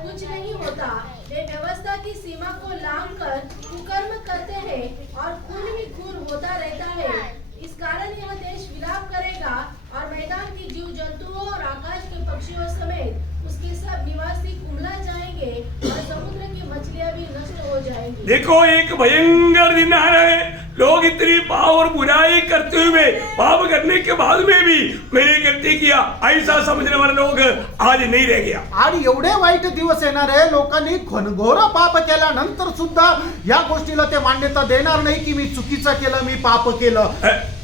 कुछ नहीं होता। वे व्यवस्था की सीमा को लांघकर कुकर्म करते हैं और खून ही खून होता रहता है। इस कारण यह देश विलाप करेगा और मैदान के जीव जंतुओं और आकाश के पक्षियों समेत उसके सब निवासी कुम्हला जाएंगे और समुद्र की मछलियां भी नष्ट हो जाएंगी। देखो, एक भयंकर दिन आ रहा है। लोग इतनी पाप और बुराई करते हुए, पाप करने के बाद में भी मैंने गलती किया ऐसा समझने वाले लोग आज नहीं रह गया। आणि एवढे वाईट दिवस येणार आहे, लोकांनी घनघोर पाप केल्यानंतर सुद्धा या गोष्टीला ते मान्यता देणार नाही की मी चुकीचं केलं, मी पाप केलं.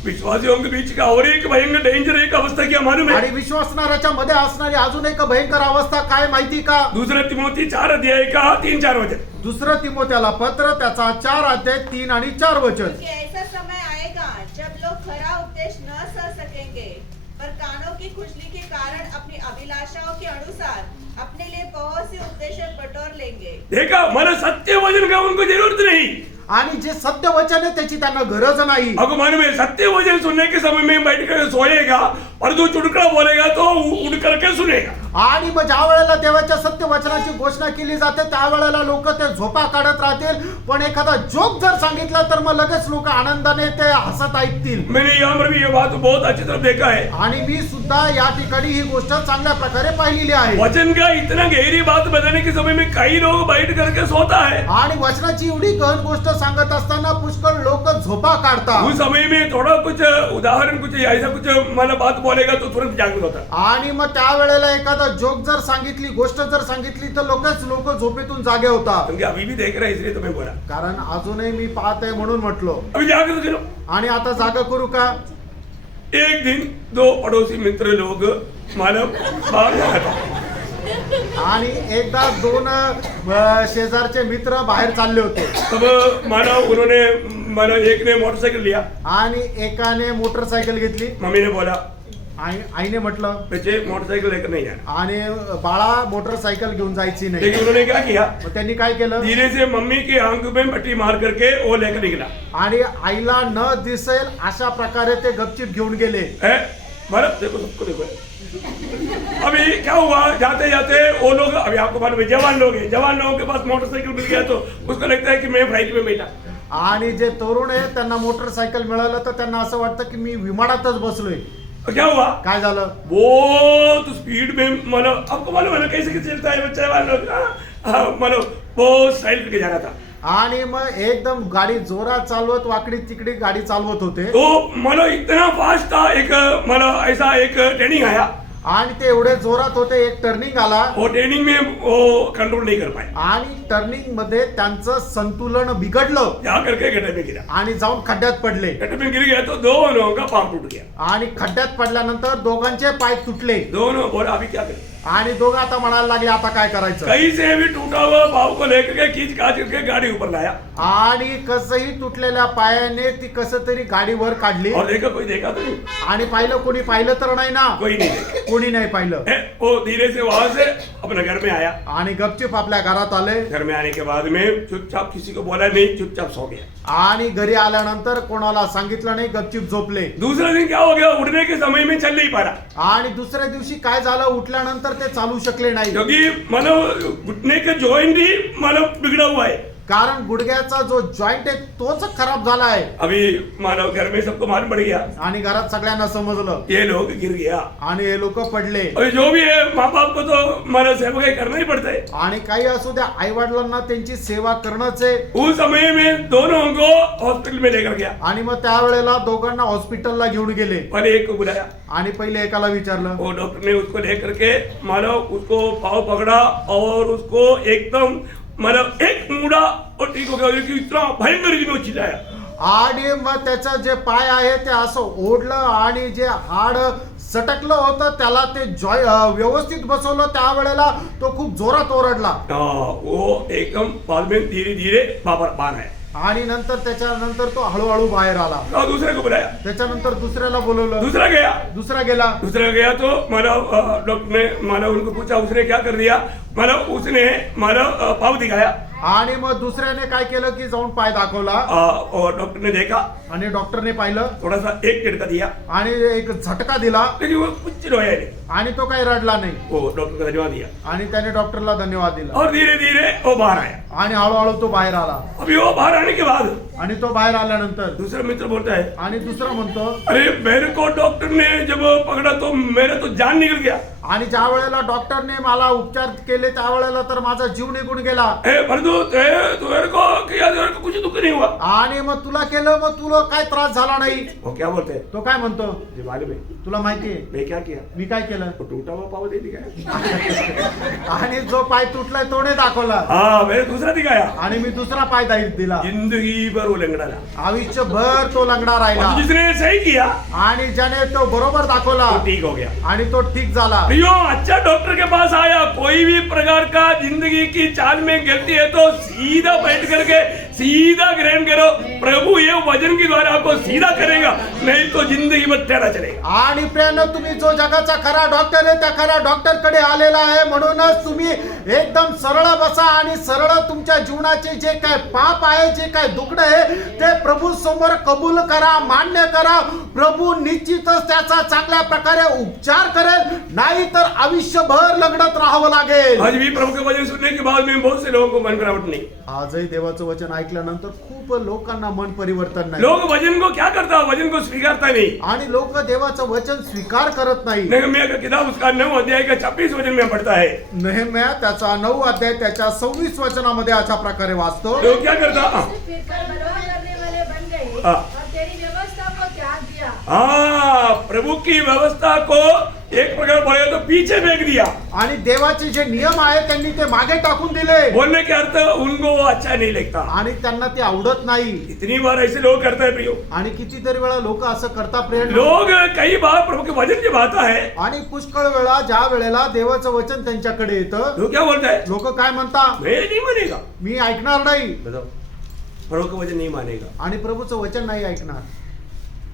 विश्वासियों के बीच का और एक भयंकर डेंजर एक अवस्था क्या मालूम है? आणि विश्वासणाऱ्याच्या मध्ये असणारी अजून एक भयंकर अवस्था काय माहिती का? दूसरा तिमोथी 4 अध्याय का 3-4 वचन। दुसरं तिमोथेला पत्र त्याचा 4 अध्याय 3 आणि 4 वचन. क्योंकि ऐसा समय आएगा जब लोग खरा उपदेश न सह सकेंगे, पर कानों की खुजली के कारण अपनी अभिलाषाओं के अनुसार अपने लिए बहुत से उपदेश बटोर लेंगे। देखा, मला सत्य वचन का उनको जरूरत नहीं। आणि जे सत्य वचन आहे त्याची त्यांना गरज नाही. अगर मालूम है, सत्य वचन सुनने के समय में बैठ कर सोएगा और जो चुटकुला बोलेगा तो उठ करके सुनेगा। आणि मग ज्या वेळेला देवाच्या सत्य वचनाची घोषणा केली जाते त्यावेळेला लोक ते झोपा काढत राहतील, पण एखादा जोक जर सांगितला तर मग लगेच लोक आनंदाने ते हसत ऐकतील. मैंने यहाँ पर भी ये बात बहुत अच्छी तरह देखा है। आणि मी सुद्धा या ठिकाणी ही गोष्ट चांगल्या प्रकारे पाहिलेली आहे. वचन का इतना गहरी बात बताने के समय में कई लोग बैठ करके सोता है। आणि वचनाची एवढी गहन गोष्ट सांगत असताना पुष्कळ लोक झोपा काढतात. उस समय में थोड़ा कुछ उदाहरण, कुछ ऐसा कुछ माना बात बोलेगा तो तुरंत जागृत होता। आणि मग त्यावेळेला एखादा जोक जर सांगितली, गोष्ट जर सांगितली तर लोक झोपेतून जागे होतात. क्योंकि अभी भी देख रहे हैं इसलिए तुम्हें बोला। कारण अजूनही मी पाहत आहे म्हणून म्हटलो. अभी जागृत करो। आणि आता जागा करू का? एक दिन 2 पड़ोसी मित्र लोग मानव बाहर जा रहे थे। आणि एकदा दोन शेजारचे मित्र बाहेर चालले होते तब मानो उन्होंने मानो एक ने मोटरसाइकिल लिया, आणि एकाने मोटरसायकल घेतली. मम्मी ने बोला आईने म्हटलं बच्चे मोटरसाइकिल लेकर नहीं जाना, आणि बाळा मोटरसायकल घेऊन जायची नाही. लेकिन उन्होंने क्या किया, मग त्यांनी काय केलं, धीरे से मम्मी के आंख में पट्टी मार करके वो लेकर निकला. आणि आईला न दिसेल अशा प्रकारे ते गपचिप घेऊन गेले. है मतलब देखो सबको देखो. अभी क्या हुआ, जाते जाते वो लोग, अभी आपको मालूम है जवान लोग हैं, जवान लोगों के पास मोटरसाइकिल मिल गया तो उसको लगता है कि मैं फ्लाइट में बैठा. आणि जे तरुण आहे त्यांना मोटरसायकल मिळालं तर त्यांना असं वाटतं की मी विमानातच बसलोय. तो क्या हुआ, काय झालं, बहुत स्पीड में मतलब आपको मालूम है ना कैसे चलता है बच्चा जवान लोग, मतलब बहुत स्टाइल करके जा रहा था. आणि मग एकदम गाडी जोरात चालवत वाकडी तिकडी गाडी चालवत होते. तो मतलब इतना फास्ट था, एक मतलब ऐसा एक ट्रेनिंग आया, आणि ते एवढे जोरात होते, एक टर्निंग आला वो ट्रेनिंग में वो कंट्रोल नहीं कर पाए, आणि टर्निंग मध्ये त्यांचं संतुलन बिघडलं जा करके गड्ढे में गिरा. आणि जाऊन खड्ड्यात पडले. गड्ढे में गिर गया तो दोनों का पाँव टूट गया. आणि खड्ड्यात पडल्यानंतर दोघांचे पाय तुटले. दोनों बोला अभी क्या करें. आणि दोघं आता म्हणायला लागले आता काय करायचं. कहीं से भी टूटा हुआ पाँव को लेकर के खींच काच करके गाड़ी ऊपर लाया, आणि कसंही तुटलेल्या पायाने ती कसं तरी गाडीवर काढली. और देखा कोई देखा तो नहीं, आणि पाहिलं, कोणी पाहिलं तर नाही ना, कोई नहीं देखा. कोणी नाही पाहिलं. वो धीरे से वहां से अपने घर में आया. आणि गपचिप आपल्या घरात आले. घर में आने के बाद में चुपचाप, किसी को बोला नहीं, चुपचाप सो गया. आणि घरी आल्यानंतर कोणाला सांगितलं नाही, गपचिप झोपले. दूसरे दिन क्या हो गया, उठने के समय में चल नहीं पा रहा, आणि दुसऱ्या दिवशी काय झालं, उठल्यानंतर ते चालू शकले नाही. क्योंकि मतलब घुटने का जॉइंट ही मतलब बिगड़ा हुआ है. कारण गुडघ्याचा जो जॉइंट आहे तोच खराब झाला आहे. अभी मानो घर में सबको मालूम पड़ गया, आणि घरात सगळ्यांना समजलं ये लोग गिर गया. आणि हे लोक पडले. अभी जो भी है माँ बाप को तो मानो सेवा करना ही पड़ता है. आणि काही असू द्या, आई वडिलांना त्यांची सेवा करणंच आहे. उस समय में दोनों को हॉस्पिटल में लेकर गया. आणि मग त्यावेळेला दोघांना हॉस्पिटलला घेऊन गेले. पहले एक को बुलाया, आणि पहिले एकाला विचारलं. वो डॉक्टर ने उसको लेकर के मानो उसको पाँव पकड़ा और उसको एकदम मतलब एक मुड़ा और ठीक हो गया. इतना भयंकर रीति में चिल्लाया. आणि मग त्याचं जे पाय आहे ते असं ओढलं आणि जे हाड सटकलं होतं त्याला ते व्यवस्थित बसवलं. त्यावेळेला तो खूप जोरात ओरडला. वो एकदम बाद में धीरे धीरे बाहर आया. आणि नंतर त्याच्यानंतर तो हळूहळू बाहेर आला. और दूसरे को बुलाया, त्याच्यानंतर दुसऱ्याला बोलवलं. दूसरा गया. दुसरा गेला. दूसरा गया तो मानव डॉक्टर ने मानव उनको पूछा, उसने क्या कर दिया, मानव उसने मानव पाँव दिखाया. आणि मग दुसऱ्याने काय केलं की जाऊन पाय दाखवला. और डॉक्टर ने देखा, आणि डॉक्टरने पाहिलं थोड़ा सा एक झटका दिया, आणि एक झटका दिला. लेकिन वो कुछ रोया नहीं. आणि तो काही रडला नाही. वो डॉक्टर को धन्यवाद दिया आणि त्याने डॉक्टरला धन्यवाद दिला. और धीरे धीरे वो बाहर आया. आणि हळूहळू तो बाहेर आला. अभी वो बाहर आने के बाद आणि तो बाहेर आल्यानंतर दूसरा मित्र बोलता है, आणि दुसरा म्हणतो, अरे मेरे को डॉक्टर ने जब पकड़ा तो मेरा तो जान निकल गया. आणि ज्या वेळेला डॉक्टरने मला उपचार केले त्यावेळेला तर माझा जीव निघून गेला. भरदू तुम्हारे को किया, तुम्हारे को कुछ दुख नहीं हुआ. आणि मग तुला केलं, मग तुला काय त्रास झाला नाही. वो क्या बोलते हैं, तो काय म्हणतो, जी मालूम है तुला माहितीये मैं क्या किया, मी काय केलं. वो टूटा हुआ पाँव दे दिया. आणि जो पाय तुटलाय तो नाही दाखवला. हाँ मैंने दूसरा दिखाया. आणि मी दुसरा पाय दिला. जिंदगी भर वो लंगड़ा रहा. आयुष्यभर तो लंगडा राहिला. और जिसने सही किया आणि ज्याने तो बरोबर दाखवला वो ठीक हो गया. आणि तो ठीक झाला. प्रियो, अच्छा डॉक्टर के पास आया, कोई भी प्रकार का जिंदगी की चाल में गलती है तो सीधा बैठ करके सीधा ग्रहण करो. प्रभु ये वजन के द्वारा आपको सीधा करेगा, नहीं तो जिंदगी में टेढ़ा चलेगा. आणि प्रियानो, तुम्ही जो जगाचा खरा डॉक्टर आहे त्या खऱ्या डॉक्टर कडे आलेला आहे. म्हणूनच तुम्ही एकदम सरळ बसा आणि सरळ तुमच्या जीवनाचे जे काय पाप आहे, जे काय दुःख आहे ते प्रभू समोर कबूल करा, मान्य करा. प्रभु निश्चितच त्याचा चांगल्या प्रकारे उपचार करेल, नाही तर आयुष्यभर लग्नात राहावं लागेल. आज भी प्रभु के वचन सुनने के बाद में बहुत से लोगों को मन करावट नहीं. आजही देवाचं वचन ऐकल्यानंतर खूप लोकांना मन परिवर्तन नाही. लोग वचन को क्या करता, वचन को स्वीकारता नहीं. आणि लोक देवाचं वचन स्वीकार करत नाही. नहम्याह का किताब उसका 9 अध्याय का 26 वचन में पढ़ता है. नेहम्या त्याचा 9 अध्याय त्याच्या 26 वचनामध्ये अशा प्रकारे वाचतो. लोग क्या करता, फिरकर बलवा करने वाले बन गए हाँ. और तेरी व्यवस्था को त्याग दिया. हाँ, प्रभु की व्यवस्था को एक प्रकार बोले तो पीछे फेंक दिया। आणि देवाचे जे नियम आहेत त्यांनी ते मागे टाकून दिले बोलने के अर्थ उनको वो अच्छा नहीं लगता। आणि त्यांना ते आवडत नाही। इतनी बार ऐसे लोग करते हैं प्रियो। आणि कितीतरी वेळा लोक असं करतात प्रिय लोग कई बार प्रभु के वचन की बात है, आणि पुष्कळ वेळा ज्या वेळेला देवाचं वचन त्यांच्याकडे येतं लोग क्या बोलता है, लोक काय म्हणतात, मैं नहीं मानेगा। मी ऐकणार नाही बताओ, प्रभु का वचन नहीं मानेगा आणि प्रभूचं वचन नाही ऐकणार।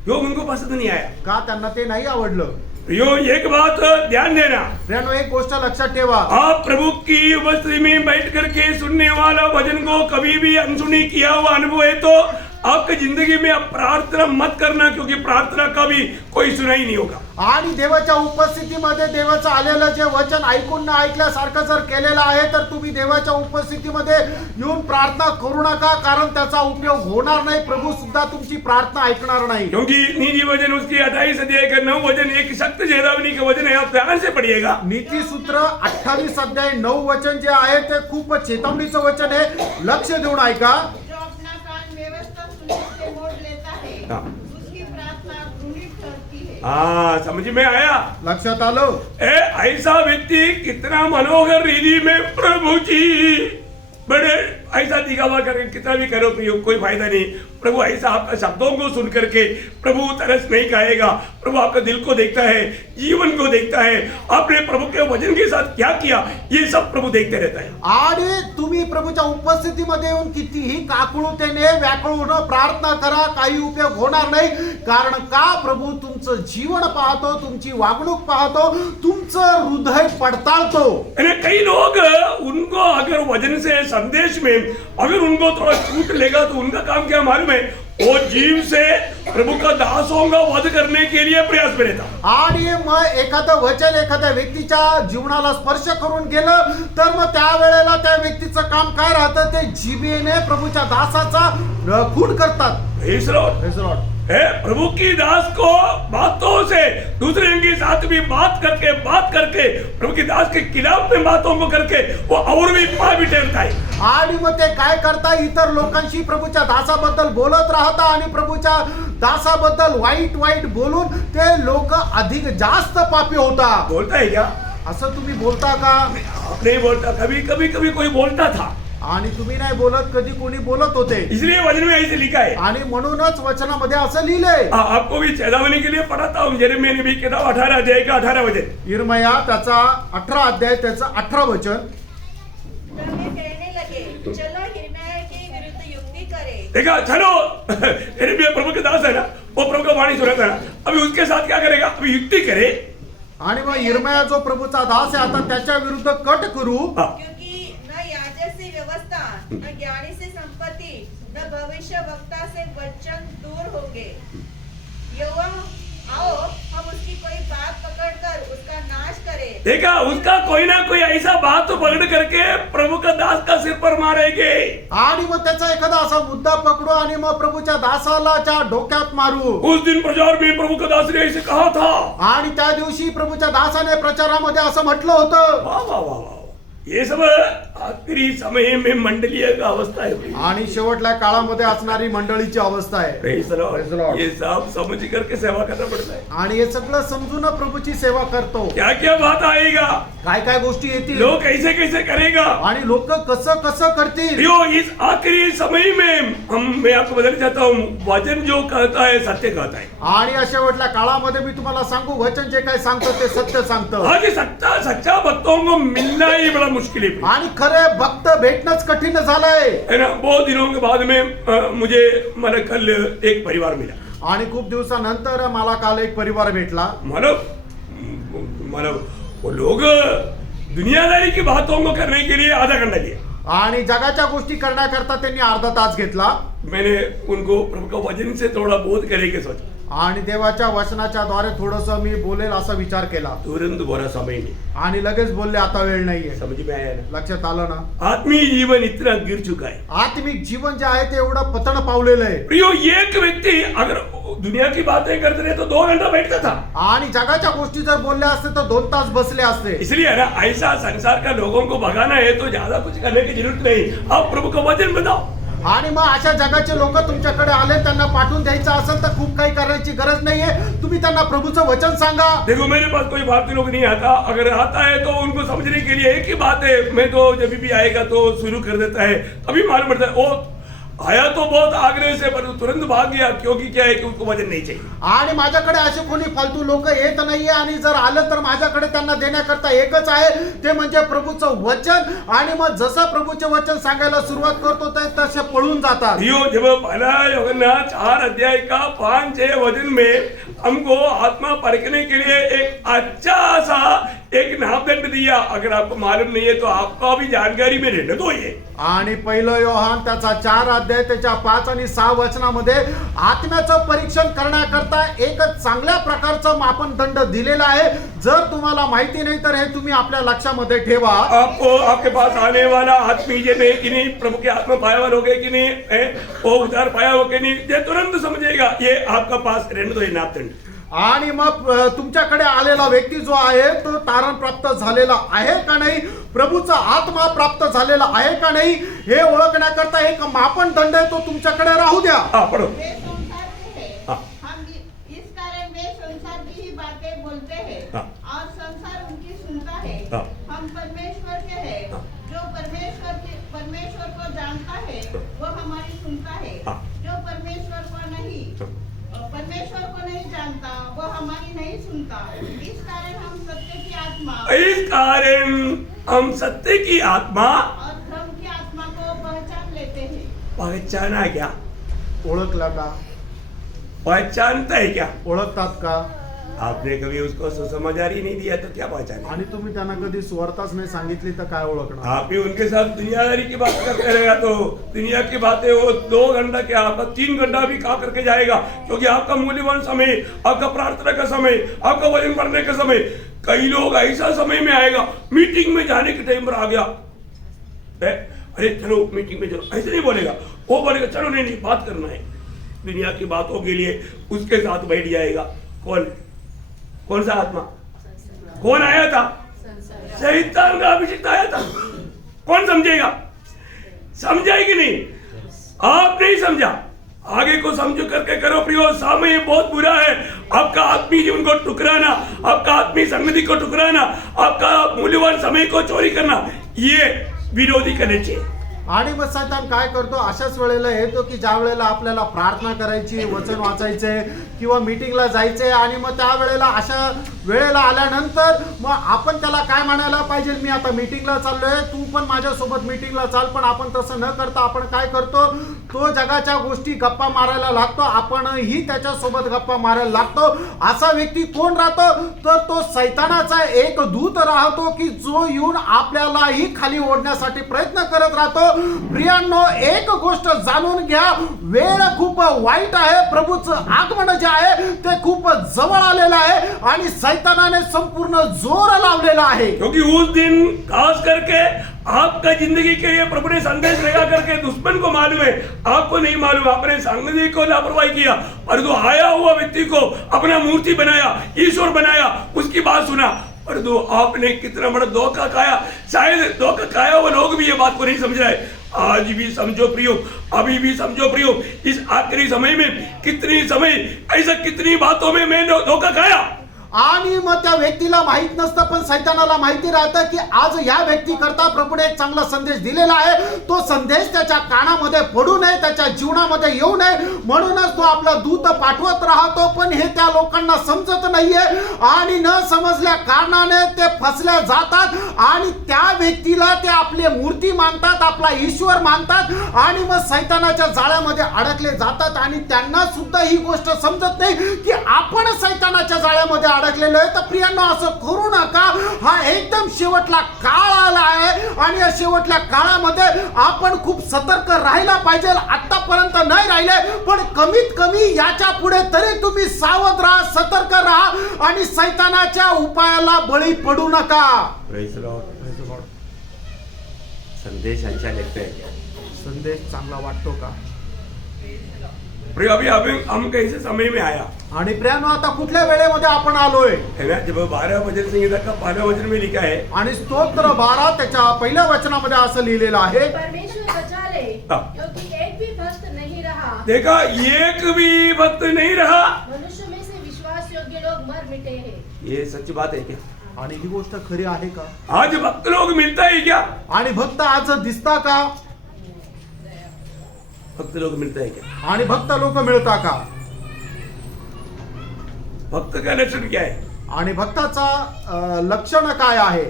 क्यों? उनको पसंद नहीं आया। का? त्यांना ते नाही आवडलं। प्रियो एक बात ध्यान देना, प्रियानो एक गोष्ट लक्षात ठेवा, आप प्रभु की उपस्थिति में बैठ करके सुनने वाला वचन को कभी भी अनसुनी किया हुआ अनुभव है तो आपकी जिंदगी में आप प्रार्थना मत करना, क्योंकि प्रार्थना का भी कोई सुनाई नहीं होगा। आणि देवाच्या उपस्थितीमध्ये देवाचं आलेलं जे वचन ऐकून न ऐकल्यासारखं जर केलेलं आहे तर तुम्ही देवाच्या उपस्थितीमध्ये येऊन प्रार्थना करू नका, कारण त्याचा उपयोग होणार नाही। प्रभू सुद्धा तुमची प्रार्थना ऐकणार नाही, क्योंकि नीति वचन उसकी 28 अध्याय का 9 वचन एक सख्त चेतावनी का वचन है। आप ध्यान से पढ़िएगा। नीती सूत्र 28 अध्याय 9 वचन जे आहे ते खूप चेतावणीचं वचन आहे, लक्ष देऊन ऐका। जो अपना कान व्यवस्था सुनने से मोड़ लेता है हाँ। उसकी प्रार्थना घृणित ठहरती है। हाँ, समझ में आया? लक्षात आलं? ऐसा व्यक्ति कितना मनोहर रीति में प्रभु जी बड़े ऐसा दिखावा करके कितना भी करो प्रयोग कोई फायदा नहीं। प्रभु ऐसा आपका शब्दों को सुन करके प्रभु तरस नहीं खाएगा। प्रभु आपका दिल को देखता है, जीवन को देखता है, आपने प्रभु के वचन के साथ क्या किया ये सब प्रभु देखते रहता है। आणि तुम्ही प्रभूच्या उपस्थितीमध्ये येऊन कितीही काकुळतेने व्याकुळून प्रार्थना करा, काही उपयोग होणार नाही। कारण का? प्रभू तुमचं जीवन पाहतो, तुमची वागणूक पाहतो, तुमचं हृदय पडताळतो। कई लोग उनको अगर वचन से संदेश में अगर उनको थोड़ा छूट लेगा तो उनका काम क्या मालूम है, वो जीव से प्रभु का दासों का वध करने के लिए प्रयास में रहता। आणि मग एखादं वचन एखाद्या व्यक्तीच्या जीवनाला स्पर्श करून गेलं तर मग त्या वेळेला त्या व्यक्तीचं काम काय राहतं, ते जिभेने प्रभूच्या दासाचा खून करतात। Praise the Lord. Praise the Lord. है प्रभु की दास को बातों से दूसरे के साथ भी बात करके प्रभु की दास के खिलाफ में बातों को करके वो और भी पापी ठहरता है। आणि मग ते काय करता, इतर लोकांशी प्रभूच्या दासाबद्दल बोलत राहता आणि प्रभूच्या दासाबद्दल वाईट वाईट बोलून ते लोक अधिक जास्त पापी होता। बोलता है क्या? असं तुम्ही बोलता का? नहीं बोलता। कभी कोई बोलता था, आणि तुम्ही नाही बोलत, कधी कोणी बोलत होते। इसलिए वचन में ऐसे लिखा है। आणि म्हणूनच वचनामध्ये असं लिहिलंय। आपको भी चेतावनी के लिए पढ़ाता हूँ। यिर्मयाह नबी की किताब 18 अध्याय का 18 वचन। यिर्मया त्याचा 18 अध्याय त्याचं 18 वचन। तब वे कहने लगे, चलो यिर्मयाह के विरुद्ध युक्ति करें। देखा, चलो यिर्मयाह प्रभु के दास है ना, वो प्रभु का वाणी सुनाता है ना, अभी उसके साथ क्या करेगा, अभी युक्ति करे। आणि मग यिर्मया जो प्रभूचा दास आहे आता त्याच्या विरुद्ध कट करू, क्योंकि न याजक से व्यवस्था, न ज्ञानी से संपत्ति, न भविष्य वक्ता से वचन दूर होंगे। यहोवा, आओ हम उसकी कोई बात पकड़कर उसका नाश करें। देखा, उसका कोई ना कोई ऐसा बात तो पकड़ करके प्रभु का दास का सिर पर मारेंगे। आणि मग त्याचा एखादा असा मुद्दा पकडू आणि मग प्रभूच्या दासाला च्या डोक्यात मारू। उस दिन प्रचार में प्रभु का दास ने ऐसे कहा था। आणि त्या दिवशी प्रभूच्या दासाने प्रचारामध्ये असं म्हटलं होतं। वाह वाह वाह वाह, ये सब आखिरी समय में मंडलीय का अवस्था है। आणि शेवटल्या काळामध्ये असणारी मंडळीची अवस्था आहे। Praise the Lord. Praise the Lord. ये सब समझ करके सेवा करना पड़ता है। आणि हे सगळं समजून प्रभूची सेवा करतो। क्या क्या बात आएगा, काय काय गोष्टी येतील, लोग कैसे कैसे करेगा, आणि लोक कसं कसं करतील। यो इस आखिरी समय में मैं आपको बताना चाहता हूँ, वचन जो कहता है सत्य कहता है। आणि अशा शेवटल्या काळामध्ये मी तुम्हाला सांगू, वचन जे काय सांगतं ते सत्य सांगतं। आज सच्चा भक्तों को मिलना ही बड़ा मुश्किल है। आणि खरे भक्त भेटणंच कठीण झालंय। है ना, बहुत दिनों के बाद में मुझे मतलब कल एक परिवार मिला। आणि खूप दिवसानंतर मला काल एक परिवार भेटला। मतलब वो लोग दुनियादारी की बातों को करने के लिए आधा घंटा लिया। आणि जगाच्या गोष्टी करण्याकरता त्यांनी अर्धा तास घेतला। मैंने उनको प्रभु का वचन से थोड़ा बोध करे के सोचा। आणि देवाच्या वचनाच्या द्वारे थोडंसं मी बोलेल असा विचार केला। तुरंत बोला समय नहीं। आणि लगेच बोलले आता वेळ नाहीये। समझ में आया ना? लक्षात आलं ना? आत्मीय जीवन इतना गिर चुका है। आत्मिक जीवन जे आहे ते एवढं पतन पावलेलं आहे। प्रियो, एक व्यक्ति अगर दुनिया की बातें करते रहे तो 2 घंटा बैठता था। आणि जगाच्या गोष्टी जर बोलल्या असते तर 2 तास बसले असते। इसलिए ना, ऐसा संसार का लोगों को भगाना है तो ज्यादा कुछ करने की जरूरत नहीं। आप प्रभु का वचन बताओ। आणि मग अशा जगाचे लोक तुमच्याकडे आले, त्यांना पाठवून द्यायचं असेल तर खूप काही करण्याची गरज नाहीये. तुम्ही त्यांना प्रभूचं वचन सांगा. देखो मेरे पास कोई भारतीय लोग नहीं आता, अगर आता है तो उनको समझने के लिए एक ही बात है, मैं तो जब भी आएगा तो शुरू कर देता है, अभी मालूम पड़ता है वो आया तो बहुत आग्रह से पर तुरंत भाग गया, क्योंकि क्या है कि उसको वजन नहीं चाहिए. आणि माझ्याकडे असे कोणी फालतू लोक येत नाहीये, आणि जर आलं तर माझ्याकडे त्यांना देण्याकरता एकच आहे, ते म्हणजे प्रभूचं वचन. आणि मग जसं प्रभूचे वचन सांगायला सुरुवात करतो ते तसे पळून जातात. यो जब पहला यूहन्ना 4 अध्याय का 5-6 वचन में हमको आत्मा परखने के लिए एक अच्छा सा एक नापदंड दिया. अगर आपको मालूम नहीं है तो आपको अभी जानकारी में रहने दो. ये आणि पहिलं योहान त्याचा 4 अध्याय त्याच्या 5 आणि 6 वचनामध्ये आत्म्याचं परीक्षण करण्याकरता एक चांगल्या प्रकारचं मापनदंड दिलेला आहे. जर तुम्हाला माहिती नाही तर हे तुम्ही आपल्या लक्षामध्ये ठेवा. आपको आपके पास आने वाला आत्मी जे में कि नहीं, प्रभु के आत्मा पाया हुआ हो गए कि नहीं, वो उद्धार पाया हो कि नहीं, ये तुरंत समझेगा ये आपका पास रहने दो. ये नापदंड. आणि मग तुमच्याकडे आलेला व्यक्ती जो आहे तो तारण प्राप्त झालेला आहे का नाही, प्रभूचा आत्मा प्राप्त झालेला आहे का नाही, हे ओळखण्याकरता एक मापनदंड आहे, तो तुमच्याकडे राहू द्या. पढ़ो. वे संसार के हैं, हाँ. हम इस कारण वे संसार की ही बातें बोलते हैं हाँ. और संसार उनकी सुनता है. हाँ. हम परमेश्वर के हैं, हाँ. जो परमेश्वर को जानता है वो हमारी सुनता है. हाँ. जो परमेश्वर को नहीं जानता वो हमारी नहीं सुनता. इस कारण हम सत्य की आत्मा इस कारण हम सत्य की आत्मा और धर्म की आत्मा को पहचान लेते हैं. पहचाना क्या? ओळखला का? पहचानता है क्या? ओळखतात का? आपने कभी उसको सुसमाचार ही नहीं दिया तो क्या पहचाने? आणि तुम्ही त्यांना कधी सुवार्ताच नाही सांगितली तर काय ओळखणार? आप ही उनके साथ दुनियादारी की बात करते रहेगा तो दुनिया की बातें वो 2 घंटा क्या आपका 3 घंटा भी खा करके जाएगा, क्योंकि आपका मूल्यवान समय, आपका प्रार्थना का समय, आपका वचन पढ़ने का समय, कई लोग ऐसा समय में आएगा मीटिंग में जाने के टाइम पर आ गया, अरे चलो मीटिंग में चलो, ऐसे नहीं बोलेगा. वो बोलेगा चलो नहीं बात करना है, दुनिया की बातों के लिए उसके साथ बैठ जाएगा. कौन सा आत्मा? कौन आया था? शैतान का अभिषेक आया था. कौन समझेगा? समझाए कि नहीं? आप नहीं समझा, आगे को समझो करके करो प्रियो. समय बहुत बुरा है. आपका आत्मीय जीवन को टुकराना, आपका आत्मीय संगति को टुकराना, आपका मूल्यवान समय को चोरी करना, ये विरोधी करने चाहिए. आणि मग सैतान काय करतो, अशाच वेळेला येतो की ज्या वेळेला आपल्याला प्रार्थना करायची, वचन वाचायचे किंवा मीटिंगला जायचे, आणि मग त्या वेळेला अशा वेळेला आल्यानंतर मग आपण त्याला काय म्हणायला पाहिजे, मी आता मीटिंगला चाललोय, तू पण माझ्यासोबत मीटिंगला चाल. पण आपण तसं न करता आपण काय करतो, तो जगाच्या गोष्टी गप्पा मारायला लागतो, आपणही त्याच्यासोबत गप्पा मारायला लागतो. असा व्यक्ती कोण राहतो, तर तो सैतानाचा एक दूत राहतो की जो येऊन आपल्यालाही खाली ओढण्यासाठी प्रयत्न करत राहतो. प्रियांनो, एक गोष्ट जाणून घ्या, वेळ खूप वाईट आहे. प्रभूचं आगमन जे आहे ते खूप जवळ आलेलं आहे आणि सैतानाने संपूर्ण जोर लावलेला आहे. क्योंकि उस दिन खास करके आपका जिंदगी के लिए प्रभु ने संदेश लगा करके दुश्मन को मालूम है, आपको नहीं मालूम. आपने संगति को लापरवाही किया, परंतु आया हुआ व्यक्ति को अपना मूर्ति बनाया, ईश्वर बनाया, उसकी बात सुना, परंतु आपने कितना बड़ा धोखा खाया. शायद धोखा खाया हुआ लोग भी ये बात को नहीं समझ रहे. आज भी समझो प्रियो, अभी भी समझो प्रियो, इस आखिरी समय में कितनी बातों में मैं धोखा खाया. आणि मग त्या व्यक्तीला माहित नसतं, पण सैतानाला माहिती राहतं की आज या व्यक्ती करता प्रभूने एक चांगला संदेश दिलेला आहे. तो संदेश त्याच्या कानामध्ये पडू नये, त्याच्या जीवनामध्ये येऊ नये, म्हणूनच तो आपला दूत पाठवत राहतो. पण हे त्या लोकांना समजत नाहीये आणि न समजल्या कारणाने ते फसल्या जातात आणि त्या व्यक्तीला ते आपले मूर्ती मानतात, आपला ईश्वर मानतात आणि मग सैतानाच्या जाळ्यामध्ये अडकले जातात. आणि त्यांना सुद्धा ही गोष्ट समजत नाही की आपण सैतानाच्या जाळ्यामध्ये अडकलेलो आहे. तर प्रियांनो, असं करू नका. हा एकदम शेवटला काळ आला आहे आणि या शेवटल्या काळामध्ये आपण खूप सतर्क राहायला पाहिजे. आतापर्यंत नाही राहिले, पण कमीत कमी याच्या पुढे तरी तुम्ही सावध राहा, सतर्क राहा आणि सैतानाच्या उपायाला बळी पडू नका. Praise the Lord. संदेश अच्छा लगता है क्या? संदेश चांगला वाटतो का? अभी हम कैसे समय में आया आणि प्रियांनो, आता कुठल्या वेळेमध्ये आपण आलोय? है ना. जब 12 वचन संहिता का 12 वचन में लिखा है, आणि स्तोत्र 12 त्याच्या पहिल्या वचनामध्ये असं लिहिलेलं आहे, परमेश्वर बचा ले, हाँ. क्योंकि एक देखा एक भी भक्त नहीं रहा। मनुष्य में से विश्वास योग्य लोग मर मिटे हैं। ये सच्ची बात है क्या? आणि ही गोष्ट खरी आहे का? आज भक्त लोग मिलता है क्या? आणि भक्त आज दिसता का? भक्त लोग मिलता है क्या? आणि भक्त लोक मिळता का? भक्त का लक्षण क्या है? आणि भक्ताचा लक्षण काय आहे?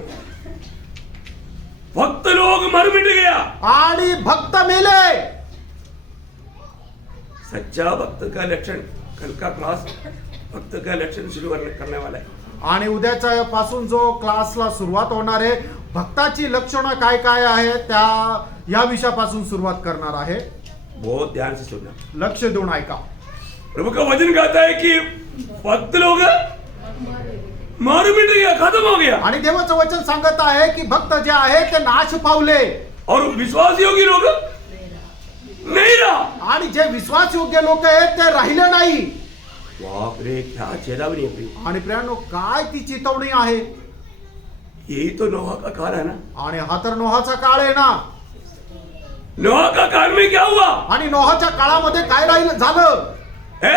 भक्त लोग मर मिट गया। आणि भक्त मेले। सच्चा भक्त का लक्षण, कल का क्लास भक्त का लक्षण शुरू करने वाला है। आणि उद्याच्या पासून जो क्लासला सुरुवात होणार आहे, भक्ताची लक्षणं काय काय आहे त्या या विषयापासून सुरुवात करणार आहे। बहुत ध्यान से सुनना। लक्ष देऊन ऐका। प्रभु का वचन कहता है कि भक्त लोग मर मिट गया, खत्म हो गया। आणि देवाचं वचन सांगत आहे की भक्त जे आहे ते नाश पावले और विश्वास योगी लोग नहीं रहा। आणि जे विश्वास योग्य लोक आहेत ते राहिले नाही। बाप रे, क्या चेतावनी है प्रिय। आणि प्रियांनो, काय ती चेतावणी आहे? यही तो नोहा का काल है ना। आणि हा तर नोहाचा काळ आहे ना। नोहा का काल में क्या हुआ आणि नोहाच्या काळामध्ये काय राहिलं झालं? है?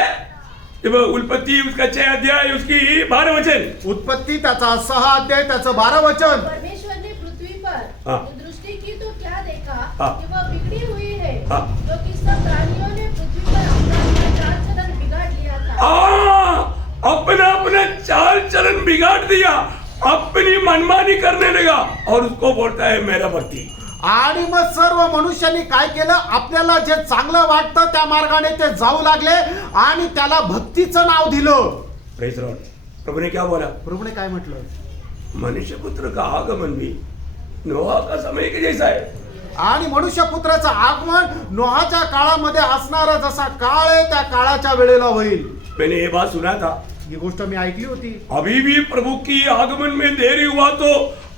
जब उत्पत्ति उसका 6 अध्याय उसकी 12 वचन। उत्पत्ती त्याचा 6 अध्याय त्याचं 12 वचन। परमेश्वर ने पृथ्वी पर हाँ। जो दृष्टि की तो क्या देखा हाँ। कि वह बिगड़ी हुई है, हाँ। क्योंकि सब प्राणियों ने पृथ्वी पर अपना चाल चलन बिगाड़ लिया था। अपना अपना चाल चलन बिगाड़ दिया, अपनी मनमानी करने लगा और उसको बोलता है मेरा भक्ति। आणि मग सर्व मनुष्यांनी काय केलं? आपल्याला जे चांगलं वाटतं त्या मार्गाने ते जाऊ लागले आणि त्याला भक्तीचं नाव दिलं। Praise Lord. प्रभु ने क्या बोला? प्रभूने काय म्हटलं? मनुष्य पुत्र का आगमन भी नोहा का समय के जैसा है। आणि मनुष्य पुत्राचं आगमन नोहाच्या काळामध्ये असणारा जसा काळ आहे त्या काळाच्या वेळेला होईल। मैंने ये बात सुना था। ही गोष्ट मी ऐकली होती। अभी भी प्रभु की आगमन में देरी हुआ तो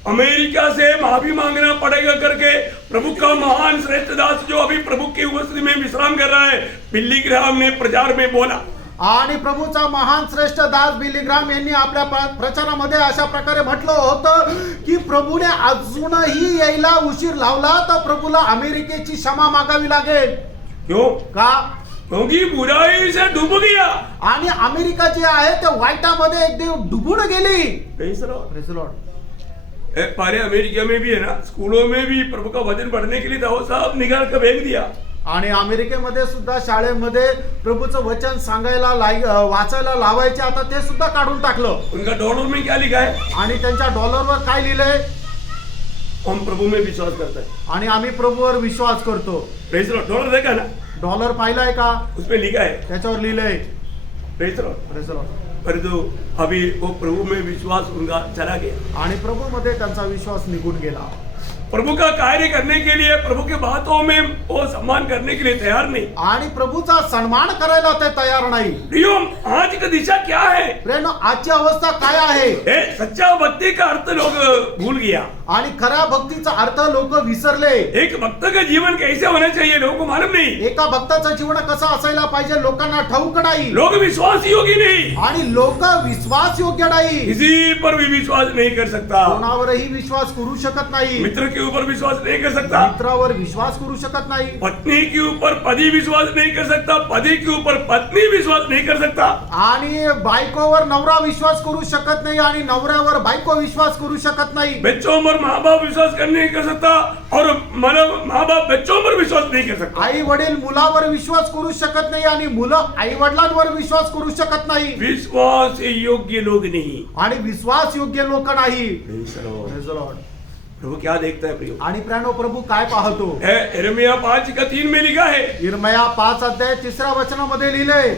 अमेरिका से माफी मांगना पड़ेगा करके प्रभु का महान श्रेष्ठ दास जो अभी प्रभु की उपस्थिति में विश्राम कर रहा है, बिल्ली ग्राहम ने प्रचार में बोला। आणि प्रभूचा महान श्रेष्ठ दास बिली ग्राम यांनी आपल्या प्रचारामध्ये अशा प्रकारे म्हटलं होतं की प्रभूने अजूनही यायला उशीर लावला तर प्रभूला अमेरिकेची क्षमा मागावी लागेल। क्यों? का? क्योंकि बुराई से डूब गया। आणि अमेरिका जे आहे ते वाईटामध्ये एक देव डुबून गेली। Praise Lord. Praise Lord. हमारे अमेरिका में भी है ना, स्कूलों में भी प्रभु का वचन पढ़ने के लिए था, वो सब निकाल कर फेंक दिया। आणि अमेरिकेमध्ये सुद्धा शाळेमध्ये प्रभूचं वचन सांगायला वाचायला लावायचे, आता ते सुद्धा काढून टाकलं। उनका डॉलर में क्या लिखा है? आणि त्यांच्या डॉलरवर काय लिहिलंय? हम प्रभु में विश्वास करते हैं। आणि आम्ही प्रभूवर विश्वास करतो। Praise Lord. डॉलर देखा ना, डॉलर पाहिलाय का? उसमें लिखा है त्याच्यावर लिहिलंय। Praise Lord. Praise Lord. परंतु अभी वो प्रभु में विश्वास उनका चला गया। आणि प्रभूमध्ये त्यांचा विश्वास निघून गेला। प्रभु का कार्य करने के लिए, प्रभु के बातों में वो सम्मान करने के लिए तैयार नहीं। आणि प्रभूचा सन्मान करायला ते तयार नाही। प्रियो, आज की दिशा क्या है? प्रेम, आजची अवस्था काय आहे? सच्चा भक्ति का अर्थ लोग भूल गया। आणि खऱ्या भक्तीचा अर्थ लोक विसरले। एक भक्त का जीवन कैसे होना चाहिए लोगों को मालूम नहीं। एका भक्ताचं जीवन कसं असायला पाहिजे लोकांना ठाऊक नाही। लोग विश्वास योग्य नहीं, आणि लोक विश्वास योग्य नाही। किसी पर भी विश्वास नहीं कर सकता। कोणावरही विश्वास करू शकत नाही। मित्र के ऊपर विश्वास नहीं कर सकता। मित्रावर विश्वास करू शकत नाही। पत्नी के ऊपर पति विश्वास नहीं कर सकता। पति के ऊपर पत्नी विश्वास नहीं कर सकता। आणि बायकोवर नवरा विश्वास करू शकत नाही आणि नवऱ्यावर बायको विश्वास करू शकत नाही। बच्चों पर माँ बाप विश्वास नहीं कर सकता और माँ बाप बच्चों पर विश्वास नहीं कर सकता। आई वडील मुलावर विश्वास करू शकत नाही आणि मुलं आई वडिलांवर विश्वास करू शकत नाही। विश्वास योग्य लोग नहीं। आणि विश्वास योग्य लोक नाही। Praise the Lord. Praise the Lord. प्रभु क्या देखता है प्रियो? आणि प्राणो प्रभु काय पाहतो? यिर्मयाह 5:3 में लिखा है। यिर्मयाह 5 अध्याय 3 वचनामध्ये लिहिलंय,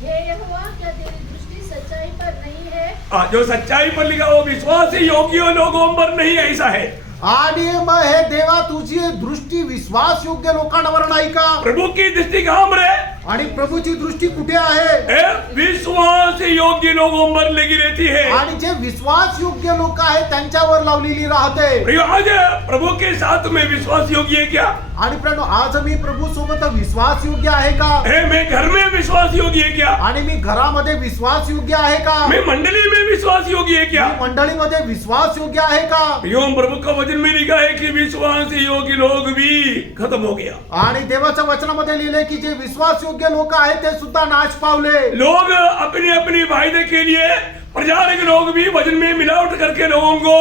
हे यहोवा, क्या तेरी दृष्टि सच्चाई पर नहीं है? जो सच्चाई पर लिखा वो विश्वास योग्य लोगों पर नहीं, ऐसा है। आणि मग हे देवा तुझी दृष्टी विश्वास योग्य लोकांवर नाही का? प्रभु की दृष्टि कहाँ पर है? आणि प्रभूची दृष्टी कुठे आहे? विश्वास योग्य लोगों पर लगी रहती है। आणि जे विश्वास योग्य लोक आहेत त्यांच्यावर लावलेली राहते। प्रियो, आज प्रभु के साथ में विश्वास योग्य है क्या? आणि प्रणो, आज मी प्रभू सोबत विश्वास योग्य आहे का? मैं घर में विश्वास योग्य है क्या? आणि मी घरामध्ये विश्वास योग्य आहे का? मैं मंडली में विश्वास योग्य है क्या? मी मंडळीमध्ये विश्वास योग्य आहे का? प्रियो, प्रभु का वचन में लिखा है कि विश्वास योग्य लोग भी खत्म हो गया। आणि देवाच्या वचनामध्ये लिहिलंय की जे विश्वासयोग्य लोक आहेत ते सुद्धा नाश पावले. लोग अपने अपने फायदे के लिए प्रचारक लोग भी वचन में मिलावट करके लोगों को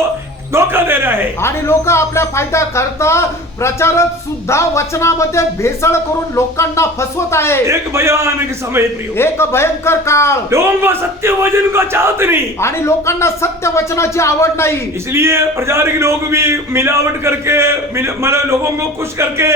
धोखा दे रहा है। आणि लोक आपल्या फायदा करता प्रचारक सुद्धा वचनामध्ये भेसळ करून लोकांना फसवत आहे. एक भयानक समय प्रियो, एक भयंकर काळ. लोगों को सत्य वचन को चाहते नहीं, आणि लोकांना सत्य वचनाची आवड नाही. इसलिए प्रचारक लोग भी मिलावट करके मतलब लोगों को खुश करके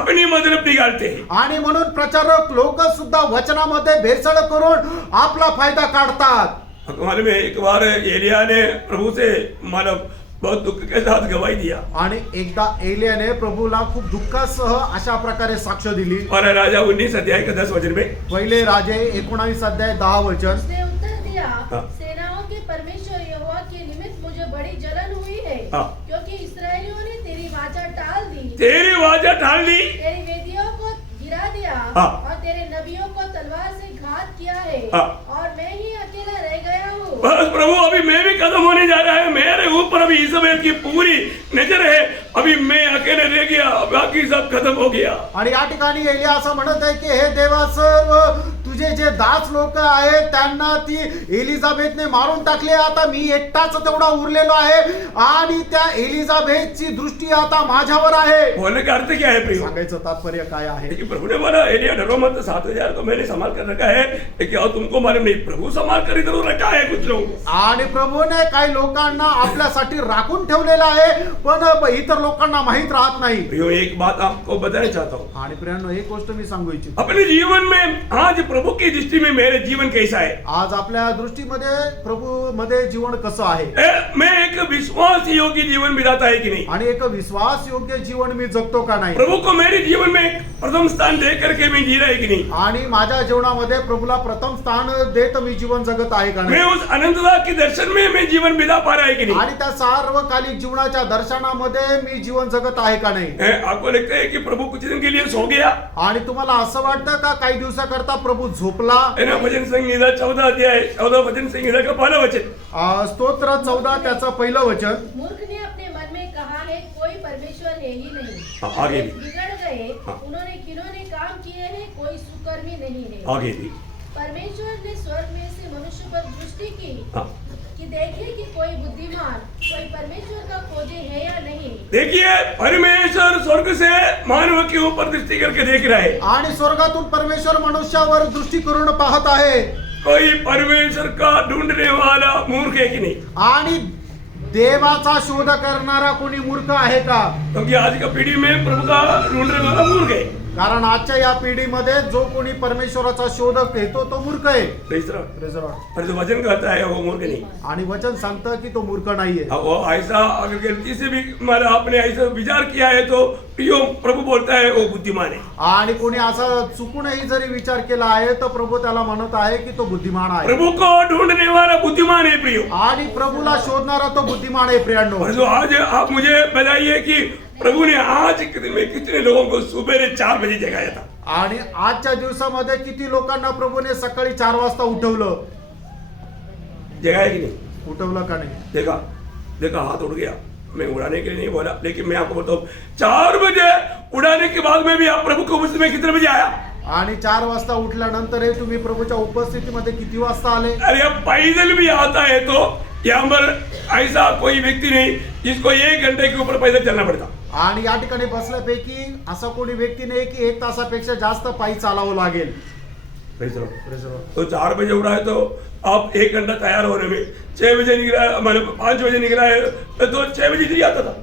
अपनी मतलब निकालते हैं। आणि म्हणून प्रचारक लोक सुद्धा वचनामध्ये भेसळ करून आपला फायदा काढतात. मालूम है एक बार एलिया ने प्रभु से मतलब बहुत दुख के साथ गवाही दिया आणि एकदा एलियाने प्रभूला खूप दुःखासह अशा प्रकारे साक्ष दिली. और राजा 19 अध्याय के 10 वचन में पहिले राजे 19 अध्याय 10 वचन. उसने उत्तर दिया, हाँ। सेनाओं के परमेश्वर यहोवा के निमित्त मुझे बड़ी जलन हुई है, हाँ। क्योंकि इस्राएलियों ने तेरी वाचा टाल दी, तेरी वाचा टाल दी, तेरी वेदियों को गिरा दिया, हाँ। और तेरे नबियों को तलवार से घात किया है, हाँ। और मैं ही अकेला रह गया हूँ. बस प्रभु अभी मैं भी खत्म होने जा रहा है, मेरे ऊपर अभी इस्राएल की पूरी नजर है, अभी मैं अकेले रह गया, बाकी सब खत्म हो गया. आणि या ठिकाणी एलिया असं म्हणत आहे की हे देवा सर्व तुझे जे दास लोक आहेत त्यांना ती एलिझाबेथने मारून टाकले, आता मी एकटाच तेवढा उरलेलो आहे आणि त्या एलिझाबेथची दृष्टी आता माझ्यावर आहे. बोलने का अर्थ क्या है प्रियो? सांगायचं तात्पर्य काय आहे? कि प्रभु ने बोला एलिया डरो मत, 7,000 को मैंने संभाल कर रखा है, लेकिन और तुमको मालूम नहीं, प्रभु संभाल कर इधर रखा है कुछ लोगों को. आणि प्रभूने काही लोकांना आपल्यासाठी राखून ठेवलेलं आहे, पण इतर लोकांना माहित राहत नाही. प्रियो एक बात आपको बताना चाहता हूँ, आणि प्रियांनो एक गोष्ट मी सांगू इच्छितो. अपने जीवन में आज प्रभु की दृष्टि में मेरे जीवन कैसा है? आज आपल्या दृष्टीमध्ये प्रभू मध्ये जीवन कसं आहे? मैं एक विश्वास योग्य जीवन बिताता है कि नहीं? आणि एक विश्वास योग्य जीवन मी जगतो का नाही? प्रभु को मेरे जीवन में प्रथम स्थान दे करके मैं जी रहा है कि नहीं? आणि माझ्या जीवनामध्ये प्रभूला प्रथम स्थान देत मी जीवन जगत आहे का मैं नाही? उस अनंतता के दर्शन में मैं जीवन बिता पा रहा है कि नहीं? आणि त्या सार्वकालिक जीवनाच्या दर्शनामध्ये मी जीवन जगत आहे का नाही? आपको लगता है कि प्रभु कुछ दिन के लिए सो गया? आणि तुम्हाला असं वाटतं का काही दिवसाकरता प्रभू झोपला? है ना, भजन संहिता 14 अध्याय 14 भजन संहिता का पहला वचन. स्तोत्र 14 त्याचं पहिलं वचन. मूर्ख ने अपने मन में कहा है, कोई परमेश्वर है ही नहीं. आगे भी. बिगड़ गए, हाँ। उन्होंने किन्होंने काम किए हैं, कोई सुकर्मी नहीं है. आगे भी. परमेश्वर ने स्वर्ग में से मनुष्य पर दृष्टि की हाँ. कि देखे कि कोई बुद्धिमान, कोई परमेश्वर का खोजे है या नहीं. देखिए परमेश्वर स्वर्ग से मानव के ऊपर दृष्टि करके देख रहा है. आणि स्वर्गातून परमेश्वर मनुष्यावर दृष्टी करून पाहत आहे. कोई परमेश्वर का ढूंढने वाला मूर्ख है कि नहीं? आणि देवाचा शोध करणारा कोणी मूर्ख आहे का? क्योंकि आज का पीढ़ी में प्रभु का ढूंढने वाला मूर्ख है. कारण आजच्या या पिढीमध्ये जो कोणी परमेश्वराचा शोध घेतो तो मूर्ख आहे. तीसरा, Praise the Lord. पर जो वचन कहता है वो मूर्ख नहीं. आणि वचन सांगतं की तो मूर्ख नाहीये. अब वो ऐसा अगर गलती से भी हमारा आपने ऐसा विचार किया है तो प्रियो प्रभु बोलता है वो बुद्धिमान है. आणि कोणी असा चुकूनही जरी विचार केला आहे तर प्रभू त्याला म्हणत आहे की तो बुद्धिमान आहे. प्रभु को ढूंढने वाला बुद्धिमान है प्रियो. आणि प्रभूला शोधणारा तो बुद्धिमान आहे प्रियांनो. और जो आज आप मुझे बताइए कि प्रभु ने आज के दिन में कितने लोगों को सुबह 4 बजे जगाया था? आणि आजच्या दिवसामध्ये किती लोकांना प्रभूने सकाळी 4 वाजता उठवलं? जगाया कि नहीं? उठवलं का नाही? देखा देखा हाथ उड़ गया. मैं उड़ाने के लिए नहीं बोला, लेकिन मैं आपको बताऊं 4 बजे उड़ाने के बाद में भी आप प्रभु को उपस्थिति में कितने बजे आया? आणि 4 वाजता उठल्यानंतर तुम्ही प्रभूच्या उपस्थितीमध्ये किती वाजता आले? अरे अब पैदल भी आता है तो यहाँ पर ऐसा कोई व्यक्ति नहीं जिसको 1 घंटे के ऊपर पैदल चलना पड़ता. आणि या ठिकाणी बसल्यापैकी असा कोणी व्यक्ती नाही की 1 तासापेक्षा जास्त पायी चालावं लागेल. तो 4 बजे उड़ा है तो आप 1 घंटा तैयार होने में 6 बजे निकला है, मतलब 5 बजे निकला है तो 6 बजे इधर आता था.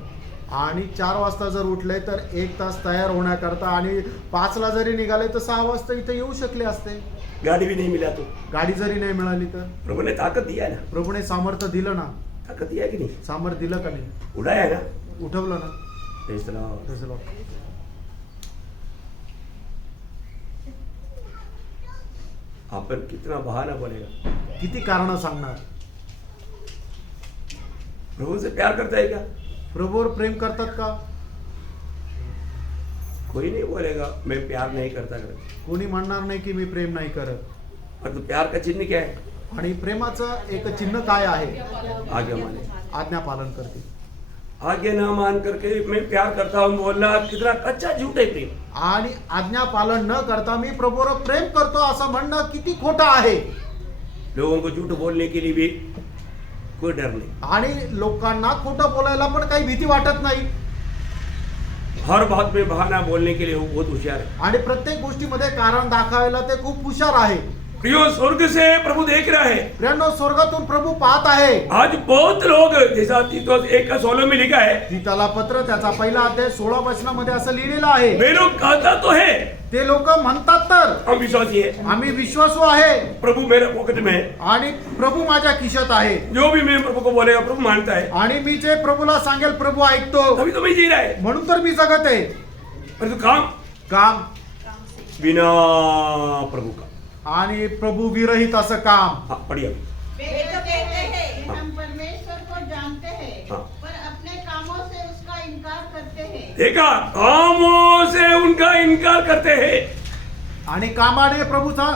आणि 4 वाजता जर उठले तर 1 तास तयार होण्याकरता आणि 5 ला जरी निघाले तर 6 वाजता इथे येऊ शकले असते. गाड़ी भी नहीं मिला तो गाडी जरी नाही मिळाली तर प्रभु ने ताकत दिया है ना. प्रभूने सामर्थ्य दिलं ना. ताकत दिया है कि नहीं? सामर्थ्य दिलं का नाही? उड़ाया है ना. उठवलं ना. Praise the Lord. Praise the Lord. आपण कितना बहाना बोलेगा? किती कारण सांगणार? प्रभु से प्यार करता है क्या? प्रभूवर प्रेम करतात का? कोई नहीं बोलेगा मैं प्यार नहीं करता कर. कोणी म्हणणार नाही की मी प्रेम नाही करत. और तो प्यार का चिन्ह क्या है? आणि प्रेमाचं एक चिन्ह काय आहे? आज्ञा माने. आज्ञा पालन करते. आज्ञा ना मान करके मैं प्यार करता हूँ बोलना कितना कच्चा झूठ है प्रेम। आणि आज्ञा पालन न करता मी प्रभूवर प्रेम करतो असं म्हणणं किती खोटं आहे। लोगों को झूठ बोलने के लिए भी कोई डर नहीं, आणि लोकांना खोटं बोलायला पण काही भीती वाटत नाही हर बात में बहाना बोलने के लिए वो बहुत होशियार है। आणि प्रत्येक गोष्टीमध्ये कारण दाखवायला ते खूप हुशार आहे। प्रियो स्वर्ग से प्रभु देख रहा है। प्रियांनो, स्वर्गातून प्रभू पाहत आहे। आज बहुत लोग जैसा तीतुस 1:16 में लिखा है, तीतला पत्र त्याचा पहिला अध्याय 16 वचनामध्ये असं लिहिलेलं आहे, वे लोग कहता तो है ते लोक म्हणतात तर हम विश्वासी है, आम्ही विश्वासू आहे प्रभु मेरे पॉकेट में है, आणि प्रभू माझ्या खिशात आहे जो भी मैं प्रभु को बोलेगा प्रभु मानता है, आणि मी जे प्रभूला सांगेल प्रभू ऐकतो, तभी तो मैं जी रहा है। म्हणून तर मी जगत आहे। परंतु काम काम बिना प्रभु का। आणि प्रभू विरहित असं काम। हाँ पढ़िए। वे तो कहते हैं कि हम परमेश्वर को जानते हैं, हाँ। पर अपने कामों से उसका इनकार करते हैं। देखा, कामों से उनका इनकार करते हैं। आणि कामाने प्रभूचा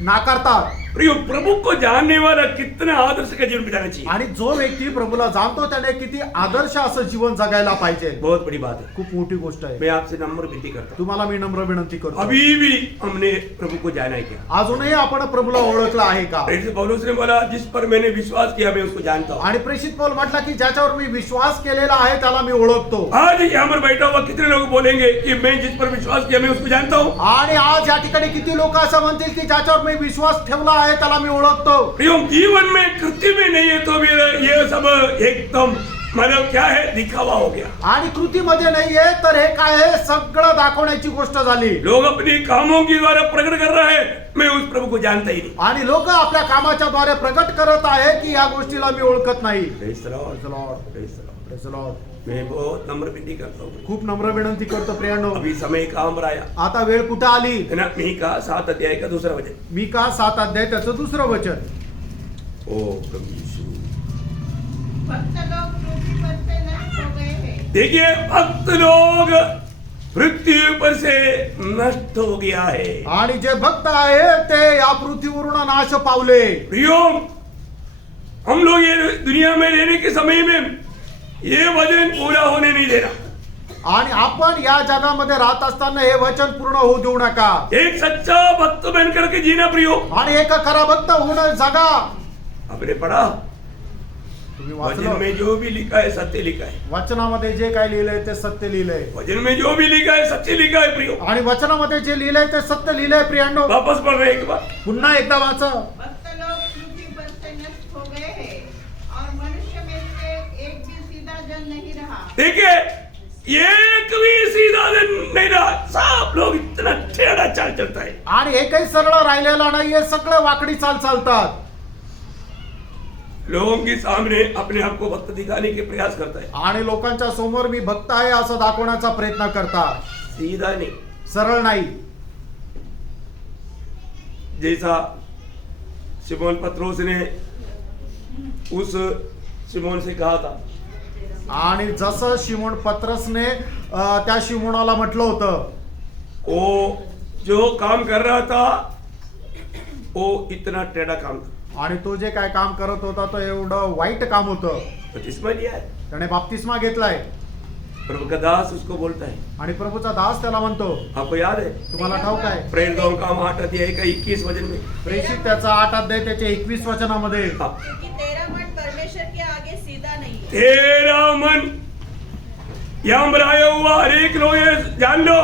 नाकारतात। प्रियो प्रभु को जानने वाला कितना आदर्श का जीवन बिताना चाहिए। आणि जो व्यक्ती प्रभूला जाणतो त्याने किती आदर्श असं जीवन जगायला पाहिजे। बहुत बड़ी बात है। खूप मोठी गोष्ट आहे। मैं आपसे नम्र विनती करता हूँ, तुम्हाला मी नम्र विनंती करतो, अभी भी हमने प्रभु को जाना है क्या? अजूनही आपण प्रभूला ओळखला आहे का? प्रेरित पौलुस ने बोला जिस पर मैंने विश्वास किया मैं उसको जानता हूँ। आणि प्रेषित पौल म्हटला की ज्याच्यावर मी विश्वास केलेला आहे त्याला मी ओळखतो। आज यहाँ पर बैठा हुआ कितने लोग बोलेंगे कि मैं जिस पर विश्वास किया मैं उसको जानता हूँ। आणि आज या ठिकाणी किती लोक असं म्हणतील की ज्याच्यावर मी विश्वास ठेवला आहे त्याला मी ओळखतो। प्रियो जीवन में कृत्य में नहीं है तो भी ये सब एकदम मतलब क्या है, दिखावा हो गया। आणि कृतीमध्ये नाहीये तर हे काय आहे, सगळं दाखवण्याची गोष्ट झाली। लोग अपनी कामों के द्वारा प्रकट कर रहे हैं, मैं उस प्रभु को जानता ही नहीं। आणि लोक आपल्या कामाच्या द्वारे प्रकट करत आहे की या गोष्टीला मी ओळखत नाही। Praise the Lord. Praise the Lord. Praise the Lord. Praise the Lord. मैं बहुत नम्र विनती करता हूँ। खूप नम्र विनंती करतो प्रियांनो, अभी समय काम आया आता वेळ कुठे आली। है ना, मी का 7 अध्याय का दूसरा वचन। मी का 7 अध्याय त्याचं दुसरं वचन। ओ प्रभु यीशु, भक्त लोग पृथ्वी पर से नष्ट हो गए हैं। देखिए भक्त लोग पृथ्वी पर से नष्ट हो गया है। आणि जे भक्त आहे ते या पृथ्वीवरून नाश पावले। प्रियो हम लोग ये दुनिया में रहने के समय में ये वचन पूरा होने नहीं देना। आणि आपण या जगामध्ये राहत असताना हे वचन पूर्ण होऊ देऊ नका। एक सच्चा भक्त बन करके जीना प्रियो। आणि एक खरा भक्त होणं जगा। आपने पढ़ा तुम्ही वचन वाचलं, में जो भी लिखा है सत्य लिखा है। वचनामध्ये जे काय लिहिलंय ते सत्य लिहिलंय। वचन में जो भी लिखा है सत्य लिखा है प्रियो। आणि वचनामध्ये जे लिहिलंय ते सत्य लिहिलंय प्रियांनो। वापस पढ़ रहे हैं एक बार। पुन्हा एकदा वाचा। भक्त लोग पृथ्वी पर से नष्ट हो गए हैं और मनुष्य में से एक भी सीधा जन नहीं रहा। देखिए एक भी सीधा दिन नहीं रहा, सब लोग इतना टेढ़ा चाल चलता है। आणि एकही सरळ राहिलेला नाहीये, सगळं वाकडी चाल चालतात। लोगों के सामने अपने आप को भक्त दिखाने के प्रयास करता है, आणि लोकांच्या समोर मी भक्त आहे असं दाखवण्याचा प्रयत्न करतात, सीधा नहीं। सरळ नाही। जैसा शिमोन पत्रोस ने उस शिमोन से कहा था, आणि जसं शिमोन पत्रसने त्या शिमोनाला म्हटलं होतं, वो जो काम कर रहा था वो इतना टेढ़ा काम था। आणि तो जे काय काम करत होता तो एवढं वाईट काम होतं। बपतिस्मा लिया है, त्याने बाप्तिस्मा घेतलाय। प्रभु का दास उसको बोलता है। आणि प्रभूचा दास त्याला म्हणतो, आपको याद है तुम्हाला ठाऊक आहे प्रेरितों का 8 अध्याय का 21 वचन में, प्रेषित त्याचा 8 अध्याय त्याच्या 21 वचनामध्ये, हाँ, क्योंकि तेरा मन परमेश्वर के आगे सीधा नहीं है। तेरा मन यहाँ बनाया हुआ हर एक लोग ये जान लो,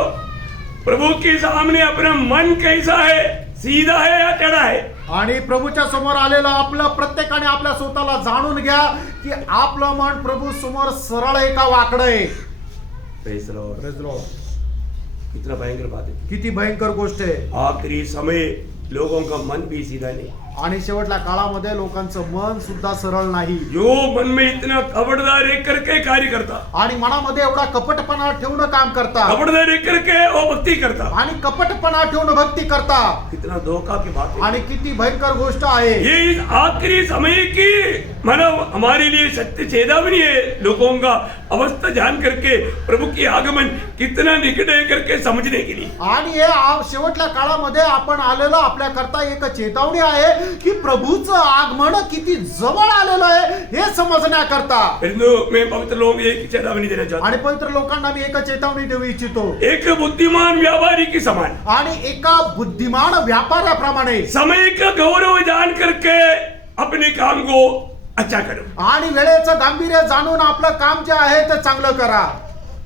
प्रभु के सामने अपना मन कैसा है, सीधा है या टेढ़ा है। आणि प्रभूच्या समोर आलेलं आपलं प्रत्येकाने आपल्या स्वतःला जाणून घ्या की आपलं मन प्रभू समोर सरळ आहे का वाकडं आहे। Praise the Lord. Praise the Lord. कितना भयंकर बात है। किती भयंकर गोष्ट आहे। आखिरी समय लोगों का मन भी सीधा नहीं, आणि शेवटल्या काळामध्ये लोकांचं मन सुद्धा सरळ नाही। जो मन में इतना कपटदार एक करके कार्य करता, आणि मनामध्ये एवढा कपटपणा ठेवून काम करता, कपटदार एक करके वो भक्ति करता, आणि कपटपणा ठेवून भक्ती करता। कितना धोखा की बात है। आणि किती भयंकर गोष्ट आहे। ये इस आखिरी समय की मतलब हमारे लिए सत्य चेतावनी है, लोगों का अवस्था जान करके प्रभु की आगमन कितना निकट है करके समझने के लिए। आणि हे शेवटल्या काळामध्ये आपण आलेलो आपल्या करता एक चेतावणी आहे की प्रभूचं आगमन किती जवळ आलेलं आहे हे समजण्याकरता. परंतु मैं पवित्र लोगों को एक चेतावनी देना चाहता आणि पवित्र लोकांना मी एक चेतावणी देऊ इच्छितो. हूं, एक बुद्धिमान व्यापारी के समान आणि एका बुद्धिमान व्यापाऱ्याप्रमाणे समय का गौरव जान करके अपने काम को अच्छा करो. आणि वेळेचं गांभीर्य जाणून आपलं काम जे आहे ते चांगलं करा.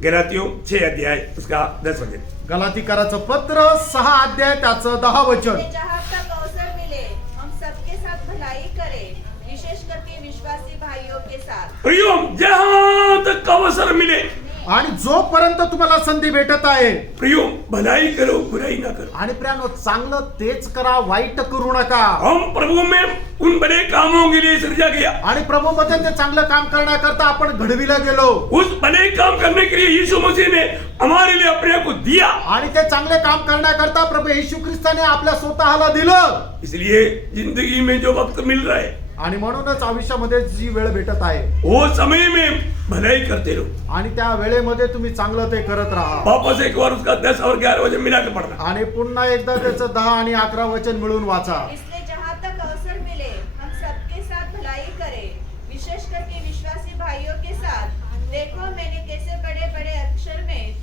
गलातियों 6 अध्याय उसका 10 वचन. गलातीकराचं पत्र 6 अध्याय त्याचं 10 वचन. जहाँ तक अवसर मिले हम सबके साथ भलाई करें, विशेष करके विश्वासी भाइयों के साथ. प्रियो, जहां तक अवसर मिले, आणि जोपर्यंत तुम्हाला संधी भेटत आहे, प्रियो भलाई करो, बुराई ना करो. आणि प्रियानो चांगलं तेच करा, वाईट करू नका. हम प्रभु में उन बड़े कामों के लिए सृजा गया. आणि प्रभूमध्ये ते चांगलं काम करण्याकरता आपण घडविला गेलो. उस बड़े काम करने के लिए यीशु मसीह ने हमारे लिए अपने आप को दिया. आणि ते चांगले काम करण्याकरता प्रभू येशू ख्रिस्ताने आपल्या स्वतःला दिलं. इसलिए जिंदगी में जो वक्त मिल रहा है, आणि म्हणूनच आयुष्यामध्ये जी वेळ भेटत आहे, वो समय में भलाई करते रहो. आणि त्या वेळेमध्ये तुम्ही चांगलं ते करत राहा. वापस एक बार उसका 10 और 11 वचन मिला के पढ़ना. आणि पुन्हा एकदा त्याचं 10 आणि 11 वचन मिळून वाचा. इसलिए जहाँ तक अवसर मिले हम सबके साथ भलाई करें, विशेष करके विश्वासी भाइयों के साथ. देखो मैंने कैसे बड़े बड़े अक्षर में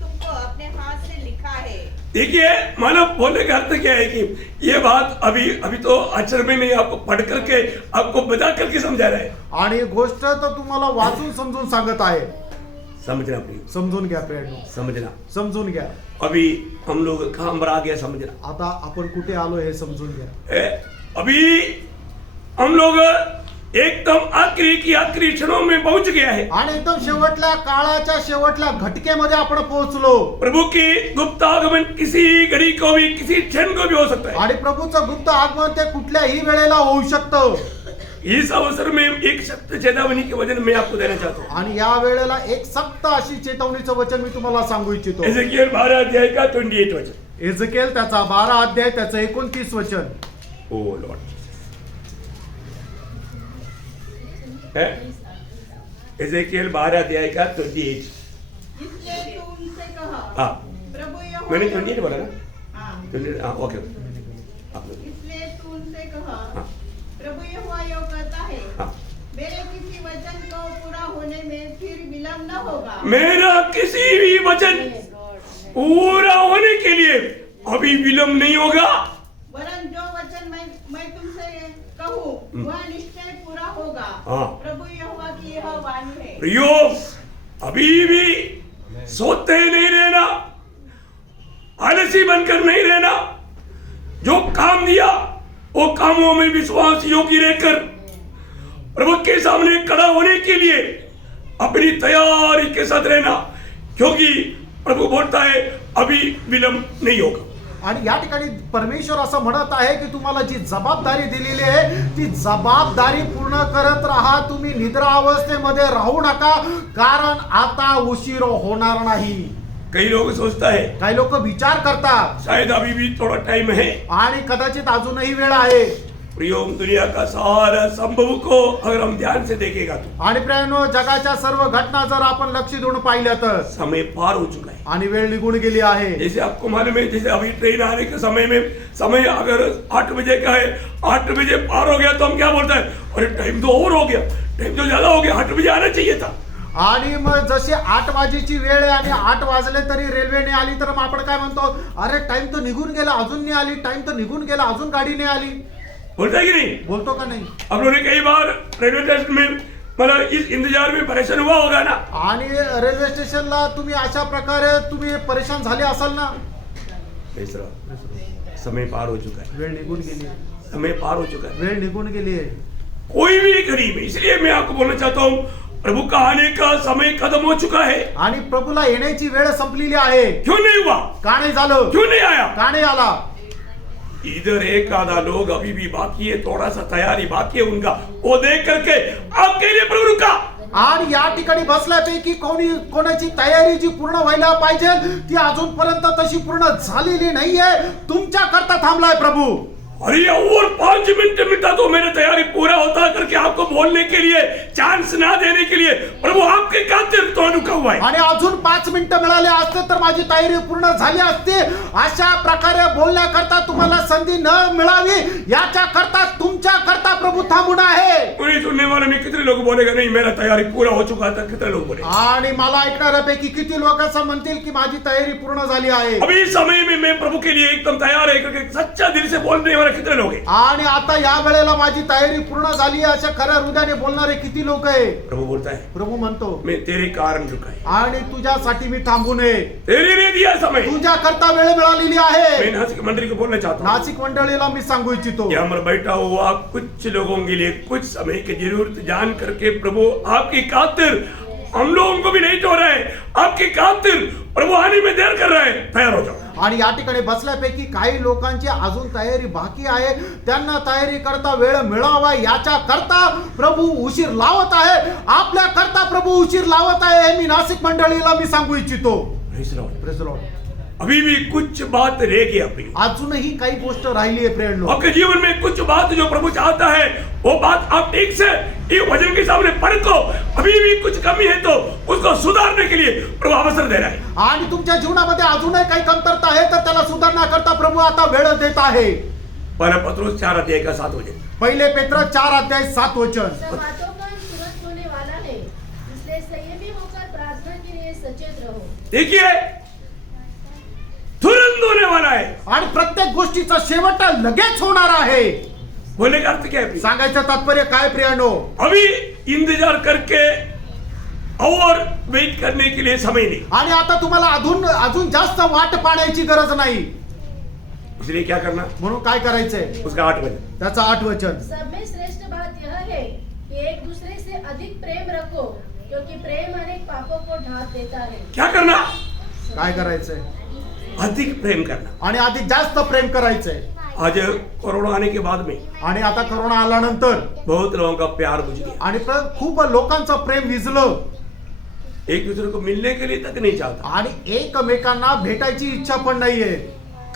तुमको अपने हाथ से लिखा है. देखिए, मानव बोलने का अर्थ क्या है कि ये बात अभी तो अक्षर में नहीं, आपको पढ़ करके आपको बता करके समझा रहा है. आणि गोष्ट तर तुम्हाला वाचून समजून सांगत आहे. समझना प्रिय, समजून घ्या प्रियानो, समझना. समजून घ्या. अभी हम लोग कहाँ पर आ गया समझना. आता आपण कुठे आलो हे समजून घ्या. अभी हम लोग एकदम आखिरी की आखिरी क्षणों में पहुंच गया है. आणि एकदम शेवटल्या काळाच्या शेवटल्या घटकेमध्ये आपण पोहोचलो. प्रभु की गुप्त आगमन किसी घड़ी को भी, किसी क्षण को भी हो सकता है. आणि प्रभूचं गुप्त आगमन ते कुठल्याही वेळेला होऊ शकतं. इस अवसर में एक सत्य चेतावनी के वचन मैं आपको देना चाहता हूँ. आणि या वेळेला एक सक्त अशी चेतावणीचं वचन मी तुम्हाला सांगू इच्छितो. एजेकियल 12 अध्याय का 28 वचन. एजकेल त्याचा 12 अध्याय त्याचं 29 वचन. ओ लॉर्ड है. एजेकियल 12 अध्याय का 28. इसलिए तू उनसे कहा, हाँ, प्रभु यहोवा मैंने 28 बोला ना. हाँ, 28, हाँ, ओके. आप लोग. इसलिए तू उनसे कहा, हाँ. प्रभु यहोवा यो कहता है, हाँ. मेरे किसी वचन को पूरा होने में फिर विलम्ब न होगा. मेरा किसी भी वचन पूरा होने के लिए अभी विलंब नहीं होगा. वरन जो वचन मैं तुमसे कहूँ वह निश्चय पूरा होगा. हाँ. प्रभु यहोवा की यह वाणी है. प्रियो, अभी भी सोते नहीं रहना, आलसी बनकर नहीं रहना. जो काम दिया वो कामों में विश्वास योग्य रहकर प्रभु के सामने खड़ा होने के लिए अपनी तैयारी के साथ रहना, क्योंकि प्रभु बोलता है अभी विलंब नहीं होगा. आणि या ठिकाणी परमेश्वर असं म्हणत आहे की तुम्हाला जी जबाबदारी दिलेली आहे ती जबाबदारी पूर्ण करत राहा. तुम्ही निद्रा अवस्थेमध्ये राहू नका, कारण आता उशीर होणार नाही. कई लोग सोचता है काही लोक विचार करतात शायद अभी भी थोड़ा टाइम है. आणि कदाचित अजूनही वेळ आहे. प्रियो, दुनिया का सारा संभव को अगर हम ध्यान से देखेगा तो आणि प्रियानो, जगाच्या सर्व घटना जर आपण लक्ष देऊन पाहिल्या तर समय पार हो चुका है. आणि वेळ निघून गेली आहे. जैसे आपको मालूम है, जैसे अभी ट्रेन आने के समय में समय अगर 8 बजे का है, 8 बजे पार हो गया तो हम क्या बोलते हैं, अरे टाइम तो और हो गया, टाइम तो ज्यादा हो गया, 8 बजे आना चाहिए था. आणि मग जशी 8 वाजेची वेळ आहे आणि 8 वाजले तरी रेल्वेने आली तर मग आपण काय म्हणतो, अरे टाइम तो निघून गेला अजून नाही आली, टाइम तो निघून गेला अजून गाडी नाही आली. बोलता है कि नहीं? बोलतो का नाही? आप लोगों ने कई बार रेलवे स्टेशन में मतलब इस इंतजार में परेशान हुआ होगा ना. आणि रेल्वे स्टेशनला तुम्ही अशा प्रकारे तुम्ही परेशान झाले असाल ना. समय पार हो चुका है. वेळ निघून गेली, समय पार हो चुका है. वेळ निघून गेली आहे. कोई भी घड़ी में. इसलिए मैं आपको बोलना चाहता हूँ, प्रभु का आने का समय खत्म हो चुका है. आणि प्रभूला येण्याची वेळ संपलेली आहे. क्यों नहीं हुआ? का नाही झालं? क्यों नहीं आया? का नाही आला? इधर एक आधा लोग अभी भी बाकी है, थोड़ा सा तैयारी बाकी है उनका, वो देख करके आपके लिए प्रभु रुका. आणि या ठिकाणी बसल्यापैकी कोणाची तयारी जी पूर्ण व्हायला पाहिजे ती अजूनपर्यंत तशी पूर्ण झालेली नाहीये. तुमच्या करता थांबलाय प्रभू. अरे और 5 मिनट मिलता तो मेरी तैयारी पूरा होता करके आपको बोलने के लिए, चांस ना देने के लिए प्रभु आपके खातिर थोड़ा रुका हुआ है। आणि अजून 5 मिनिटं मिळाले असते तर माझी तयारी पूर्ण झाली असती. अशा प्रकारे बोलण्याकरता तुम्हाला संधी न मिळावी याच्या करता तुमच्या करता प्रभू थांबून आहे. उन्हें सुनने वाले में कितने लोग बोलेगा नहीं मेरा तैयारी पूरा हो चुका था, कितने लोग बोले आणि मला ऐकणाऱ्यापैकी किती लोक असं म्हणतील की माझी तयारी पूर्ण झाली आहे. अभी इस समय में मैं प्रभु के लिए एकदम तैयार है करके सच्चा दिल से बोलने वाले कितने लोग हैं? आणि आता या वेळेला माझी तयारी पूर्ण झाली आहे अशा खऱ्या हृदयाने बोलणारे किती लोक आहे. प्रभु बोलता है प्रभू म्हणतो मैं तेरे कारण रुका है, आणि तुझ्यासाठी मी थांबू नये. तेरे लिए दिया समय. तुझ्या करता वेळ मिळालेली आहे. मैं नासिक मंडली को बोलना चाहता हूँ, नाशिक मंडळीला मी सांगू इच्छितो यहाँ पर बैठा हुआ कुछ लोगों के लिए कुछ समय की जरूरत जान करके प्रभु आपकी खातिर हम लोगों को भी नहीं छोड़ रहा है, आपकी खातिर प्रभु आने में देर कर रहा है, तैयार हो जाओ. आणि या ठिकाणी बसल्यापैकी काही लोकांची अजून तयारी बाकी आहे. त्यांना तयारी करता वेळ मिळावा याच्या करता प्रभू उशीर लावत आहे. आपल्या करता प्रभू उशीर लावत आहे हे मी नाशिक मंडळीला मी सांगू इच्छितो. Praise the Lord. Praise the Lord. अभी भी कुछ बात रह गई अपनी अजूनही काही गोष्ट राहिली आहे प्रेरणो. आपके जीवन में कुछ बात जो प्रभु चाहता है वो बात आप ठीक से ये वचन के सामने परखो. अभी भी कुछ कमी है तो उसको सुधारने के लिए प्रभु अवसर दे रहा है. आणि तुमच्या जीवनामध्ये अजूनही काही कमतरता आहे तर त्याला सुधारणा करता प्रभू आता वेळ देत आहे. पहला पत्रुस 4 अध्याय का 7 वचन. पहिले पेत्र 4 अध्याय 7 वचन. सब बातों का अंत तुरंत होने वाला है, इसलिए संयमी होकर प्रार्थना के लिए सचेत रहो. देखिए तुरंत होने वाला है. आणि प्रत्येक गोष्टीचा शेवट लगेच होणार आहे. बोलने का अर्थ क्या है? सांगायचं तात्पर्य काय प्रियानो? अभी इंतजार करके और वेट करने के लिए समय नहीं. आणि आता तुम्हाला अजून जास्त वाट पाण्याची गरज नाही. इसलिए क्या करना? म्हणून काय करायचंय? उसका 8 वचन. त्याचा 8 वचन. सब में श्रेष्ठ बात यह है कि एक दूसरे से अधिक प्रेम रखो, क्योंकि प्रेम अनेक पापों को ढांप देता है. क्या करना? काय करायचंय? अधिक प्रेम करना. आणि अधिक जास्त प्रेम करायचंय. आज कोरोना आने के बाद में आणि आता करोना आल्यानंतर बहुत लोगों का प्यार बुझ गया. आणि खूप लोकांचं प्रेम विझलं. एक दूसरे को मिलने के लिए तक नहीं चाहता. आणि एकमेकांना भेटायची इच्छा पण नाहीये.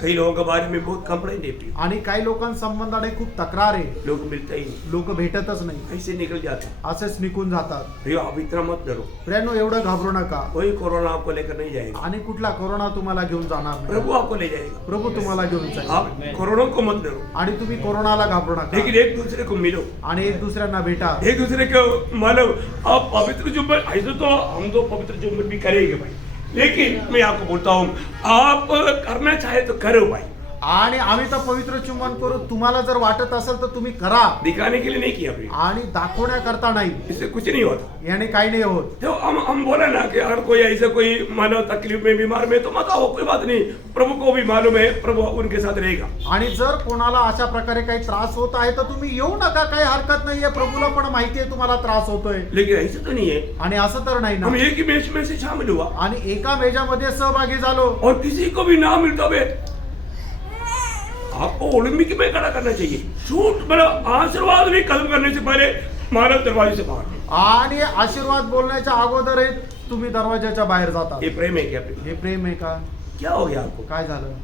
कई लोगों के बारे में बहुत कंप्लेंट है. आणि काही लोकांसंबंधाने खूप तक्रार आहे. लोग मिलते ही नहीं, लोक भेटतच नाही, ऐसे निकल जाते हैं. असेच निघून जातात. भैया आप इतना मत डरो, प्रियानो एवढं घाबरू नका. कोई कोरोना आपको लेकर नहीं जाएगा. आणि कुठला कोरोना तुम्हाला घेऊन जाणार नाही. प्रभु आपको ले जाएगा. प्रभू तुम्हाला घेऊन जाईल. आप कोरोना को मत डरो, आणि तुम्ही कोरोनाला घाबरू नका. लेकिन एक दूसरे को मिलो, आणि एक दुसऱ्यांना भेटा. एक दूसरे को मानो. आप पवित्र जुम्मन ऐसे तो हम तो पवित्र जुम्मन भी करेंगे भाई, लेकिन मैं आपको बोलता हूँ आप करना चाहे तो करो भाई. आणि आम्ही तर पवित्र चुंबन करू. तुम्हाला जर वाटत असेल तर तुम्ही करा. दिखाने के लिए नहीं किया भाई, आणि दाखवण्याकरता नाही. इससे कुछ नहीं होता. याने काही नाही होत. तो हम बोले ना कि अगर कोई ऐसे कोई मानो तकलीफ में बीमार में तो मत आओ, कोई बात नहीं. प्रभु को भी मालूम है, प्रभु उनके साथ रहेगा. आणि जर कोणाला अशा प्रकारे काही त्रास होत आहे तर तुम्ही येऊ नका, काही हरकत नाहीये. प्रभूला पण माहिती आहे तुम्हाला त्रास होतोय. लेकिन ऐसे तो नहीं है. आणि असं तर नाही हम ना. एक ही मैच में से शामिल हुआ आणि एका मेजामध्ये सहभागी झालो और किसी को भी ना मिलता हुए आपको ओलंपिक में खड़ा करना चाहिए. छूट मतलब आशीर्वाद भी कदम करने से पहले मानव दरवाजे से बाहर. आणि आशीर्वाद बोलण्याच्या अगोदर तुम्ही दरवाजाच्या बाहेर जाता. ये प्रेम है क्या? प्रेम हे प्रेम आहे का? क्या हो गया आपको? काय झालं?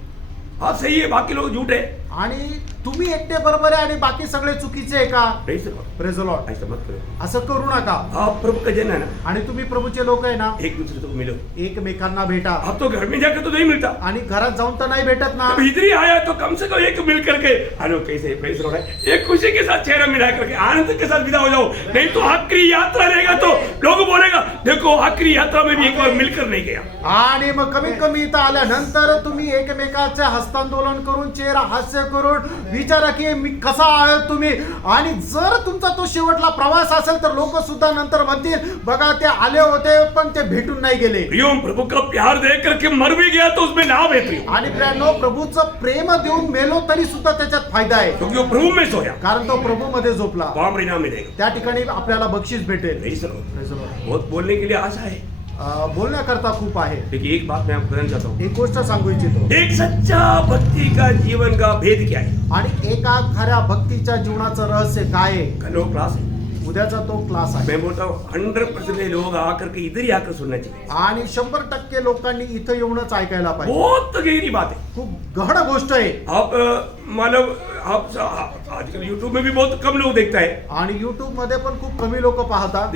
आप सही है, बाकी लोग झूठ है. आणि तुम्ही एकटे बरोबर आहे आणि बाकी सगळे चुकीचे आहे का? नहीं सर, प्रेज द लॉर्ड. ऐसा मत करो. असं करू नका. आप प्रभु का जन है ना, आणि तुम्ही प्रभूचे लोक आहे ना, एक दूसरे को मिलो. एकमेकांना भेटा. आप तो घर में जाकर तो नहीं मिलता. आणि घरात जाऊन तर नाही भेटत ना. जब इधर ही आया तो कम से कम एक मिल करके हेलो कैसे प्रेस हो रहा है, एक खुशी के साथ चेहरा मिला करके आनंद के साथ विदा हो जाओ. नहीं तो आखिरी यात्रा रहेगा तो लोग बोलेगा देखो आखिरी यात्रा में भी एक बार मिलकर नहीं गया. आणि मग कमीत कमी इथं आल्यानंतर तुम्ही एकमेकाचे हस्तांदोलन करून चेहरा हास्य करून विचारा की मी कसा आहे तुम्ही. आणि जर तुमचा तो शेवटला प्रवास असेल तर लोक सुद्धा नंतर म्हणतील बघा ते आले होते पण ते भेटून नाही गेले. प्रियो प्रभु का प्यार देख करके मर भी गया तो उसमें लाभ है प्रियो. आणि प्रियानो प्रभूचं प्रेम देऊन मेलो तरी सुद्धा त्याच्यात फायदा आहे. क्योंकि वो प्रभु में सोया, कारण तो प्रभू मध्ये झोपला. वहां इनाम मिलेगा. त्या ठिकाणी आपल्याला बक्षीस भेटेल. नहीं सर, Praise the Lord. बहुत बोलने के लिए आशा है, बोलण्याकरता खूप आहे. लेकिन एक बात मैं आपको कहना चाहता हूँ. एक गोष्ट सांगू इच्छितो. एक सच्चा भक्ति का जीवन का भेद क्या है? आणि एका खऱ्या भक्तीच्या जीवनाचं रहस्य काय आहे? कल वो क्लास है. उद्याचा तो क्लास आहे. मैं बोलता हूँ 100% लोग आकर के इधर ही आकर सुनना चाहिए. आणि 100% लोकांनी इथं येऊनच ऐकायला पाहिजे. बहुत गहरी बात है. खूप गहन गोष्ट आहे. आप मतलब आप आजकल यूट्यूब में भी बहुत कम लोग देखता है। आणि युट्यूब मध्ये पण खूप कमी लोक पाहतात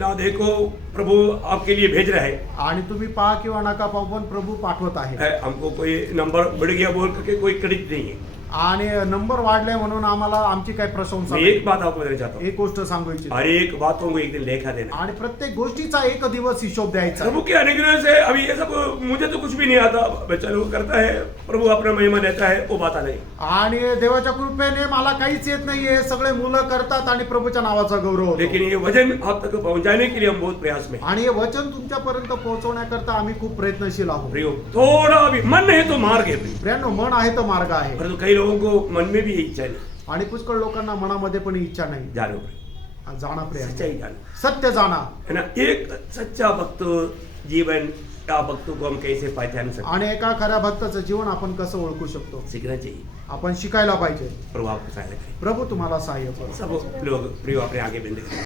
ना देखो प्रभु आपके लिए भेज रहा है। आणि तुम्ही पहा किंवा नका पाहू पण प्रभु पाठवत आहे हमको कोई नंबर बढ़ गया बोल करके कोई क्रेडिट नहीं है। आणि नंबर वाढले म्हणून आम्हाला आमची काही प्रशंसा मैं नाही. एक बात आपको बताना चाहता हूँ, एक गोष्ट सांगू इच्छितो हर एक बातों को एक दिन लेखा देना। आणि प्रत्येक गोष्टीचा एक दिवस हिशोब द्यायचा प्रभु के अनुग्रह से अभी ये सब मुझे तो कुछ भी नहीं आता, बच्चा लोग करता है, प्रभु अपना महिमा देता है, वो बात आ नहीं। आणि देवाच्या कृपेने मला काहीच येत नाहीये, सगळे मुलं करतात आणि प्रभूच्या नावाचा गौरव होतो. लेकिन ये वजन आप तक पहुंचाने के लिए हम बहुत प्रयास में हैं। आणि हे वचन तुमच्यापर्यंत पोहोचवण्याकरता आम्ही खूप प्रयत्नशील आहोत. प्रियो, थोड़ा भी मन है तो मार्ग है प्रियो। प्रियांनो, मन आहे तर मार्ग आहे. परंतु कई लोगों को मन में भी ये इच्छा नहीं, आणि पुष्कळ लोकांना मनामध्ये पण इच्छा नाही. जानो जाणा प्रियांनो, सच्चाई जानो, सत्य जाणा. है ना। एक सच्चा भक्त जीवन या भक्तों को हम कैसे पहचान सकते आणि एका खऱ्या भक्ताचं जीवन आपण कसं ओळखू शकतो, सीखना चाहिए। आपण शिकायला पाहिजे. प्रभु आपको सहायता करे। प्रभु तुम्हाला सहाय्य करो. सब लोग प्रियो अपने आगे बिंद करें।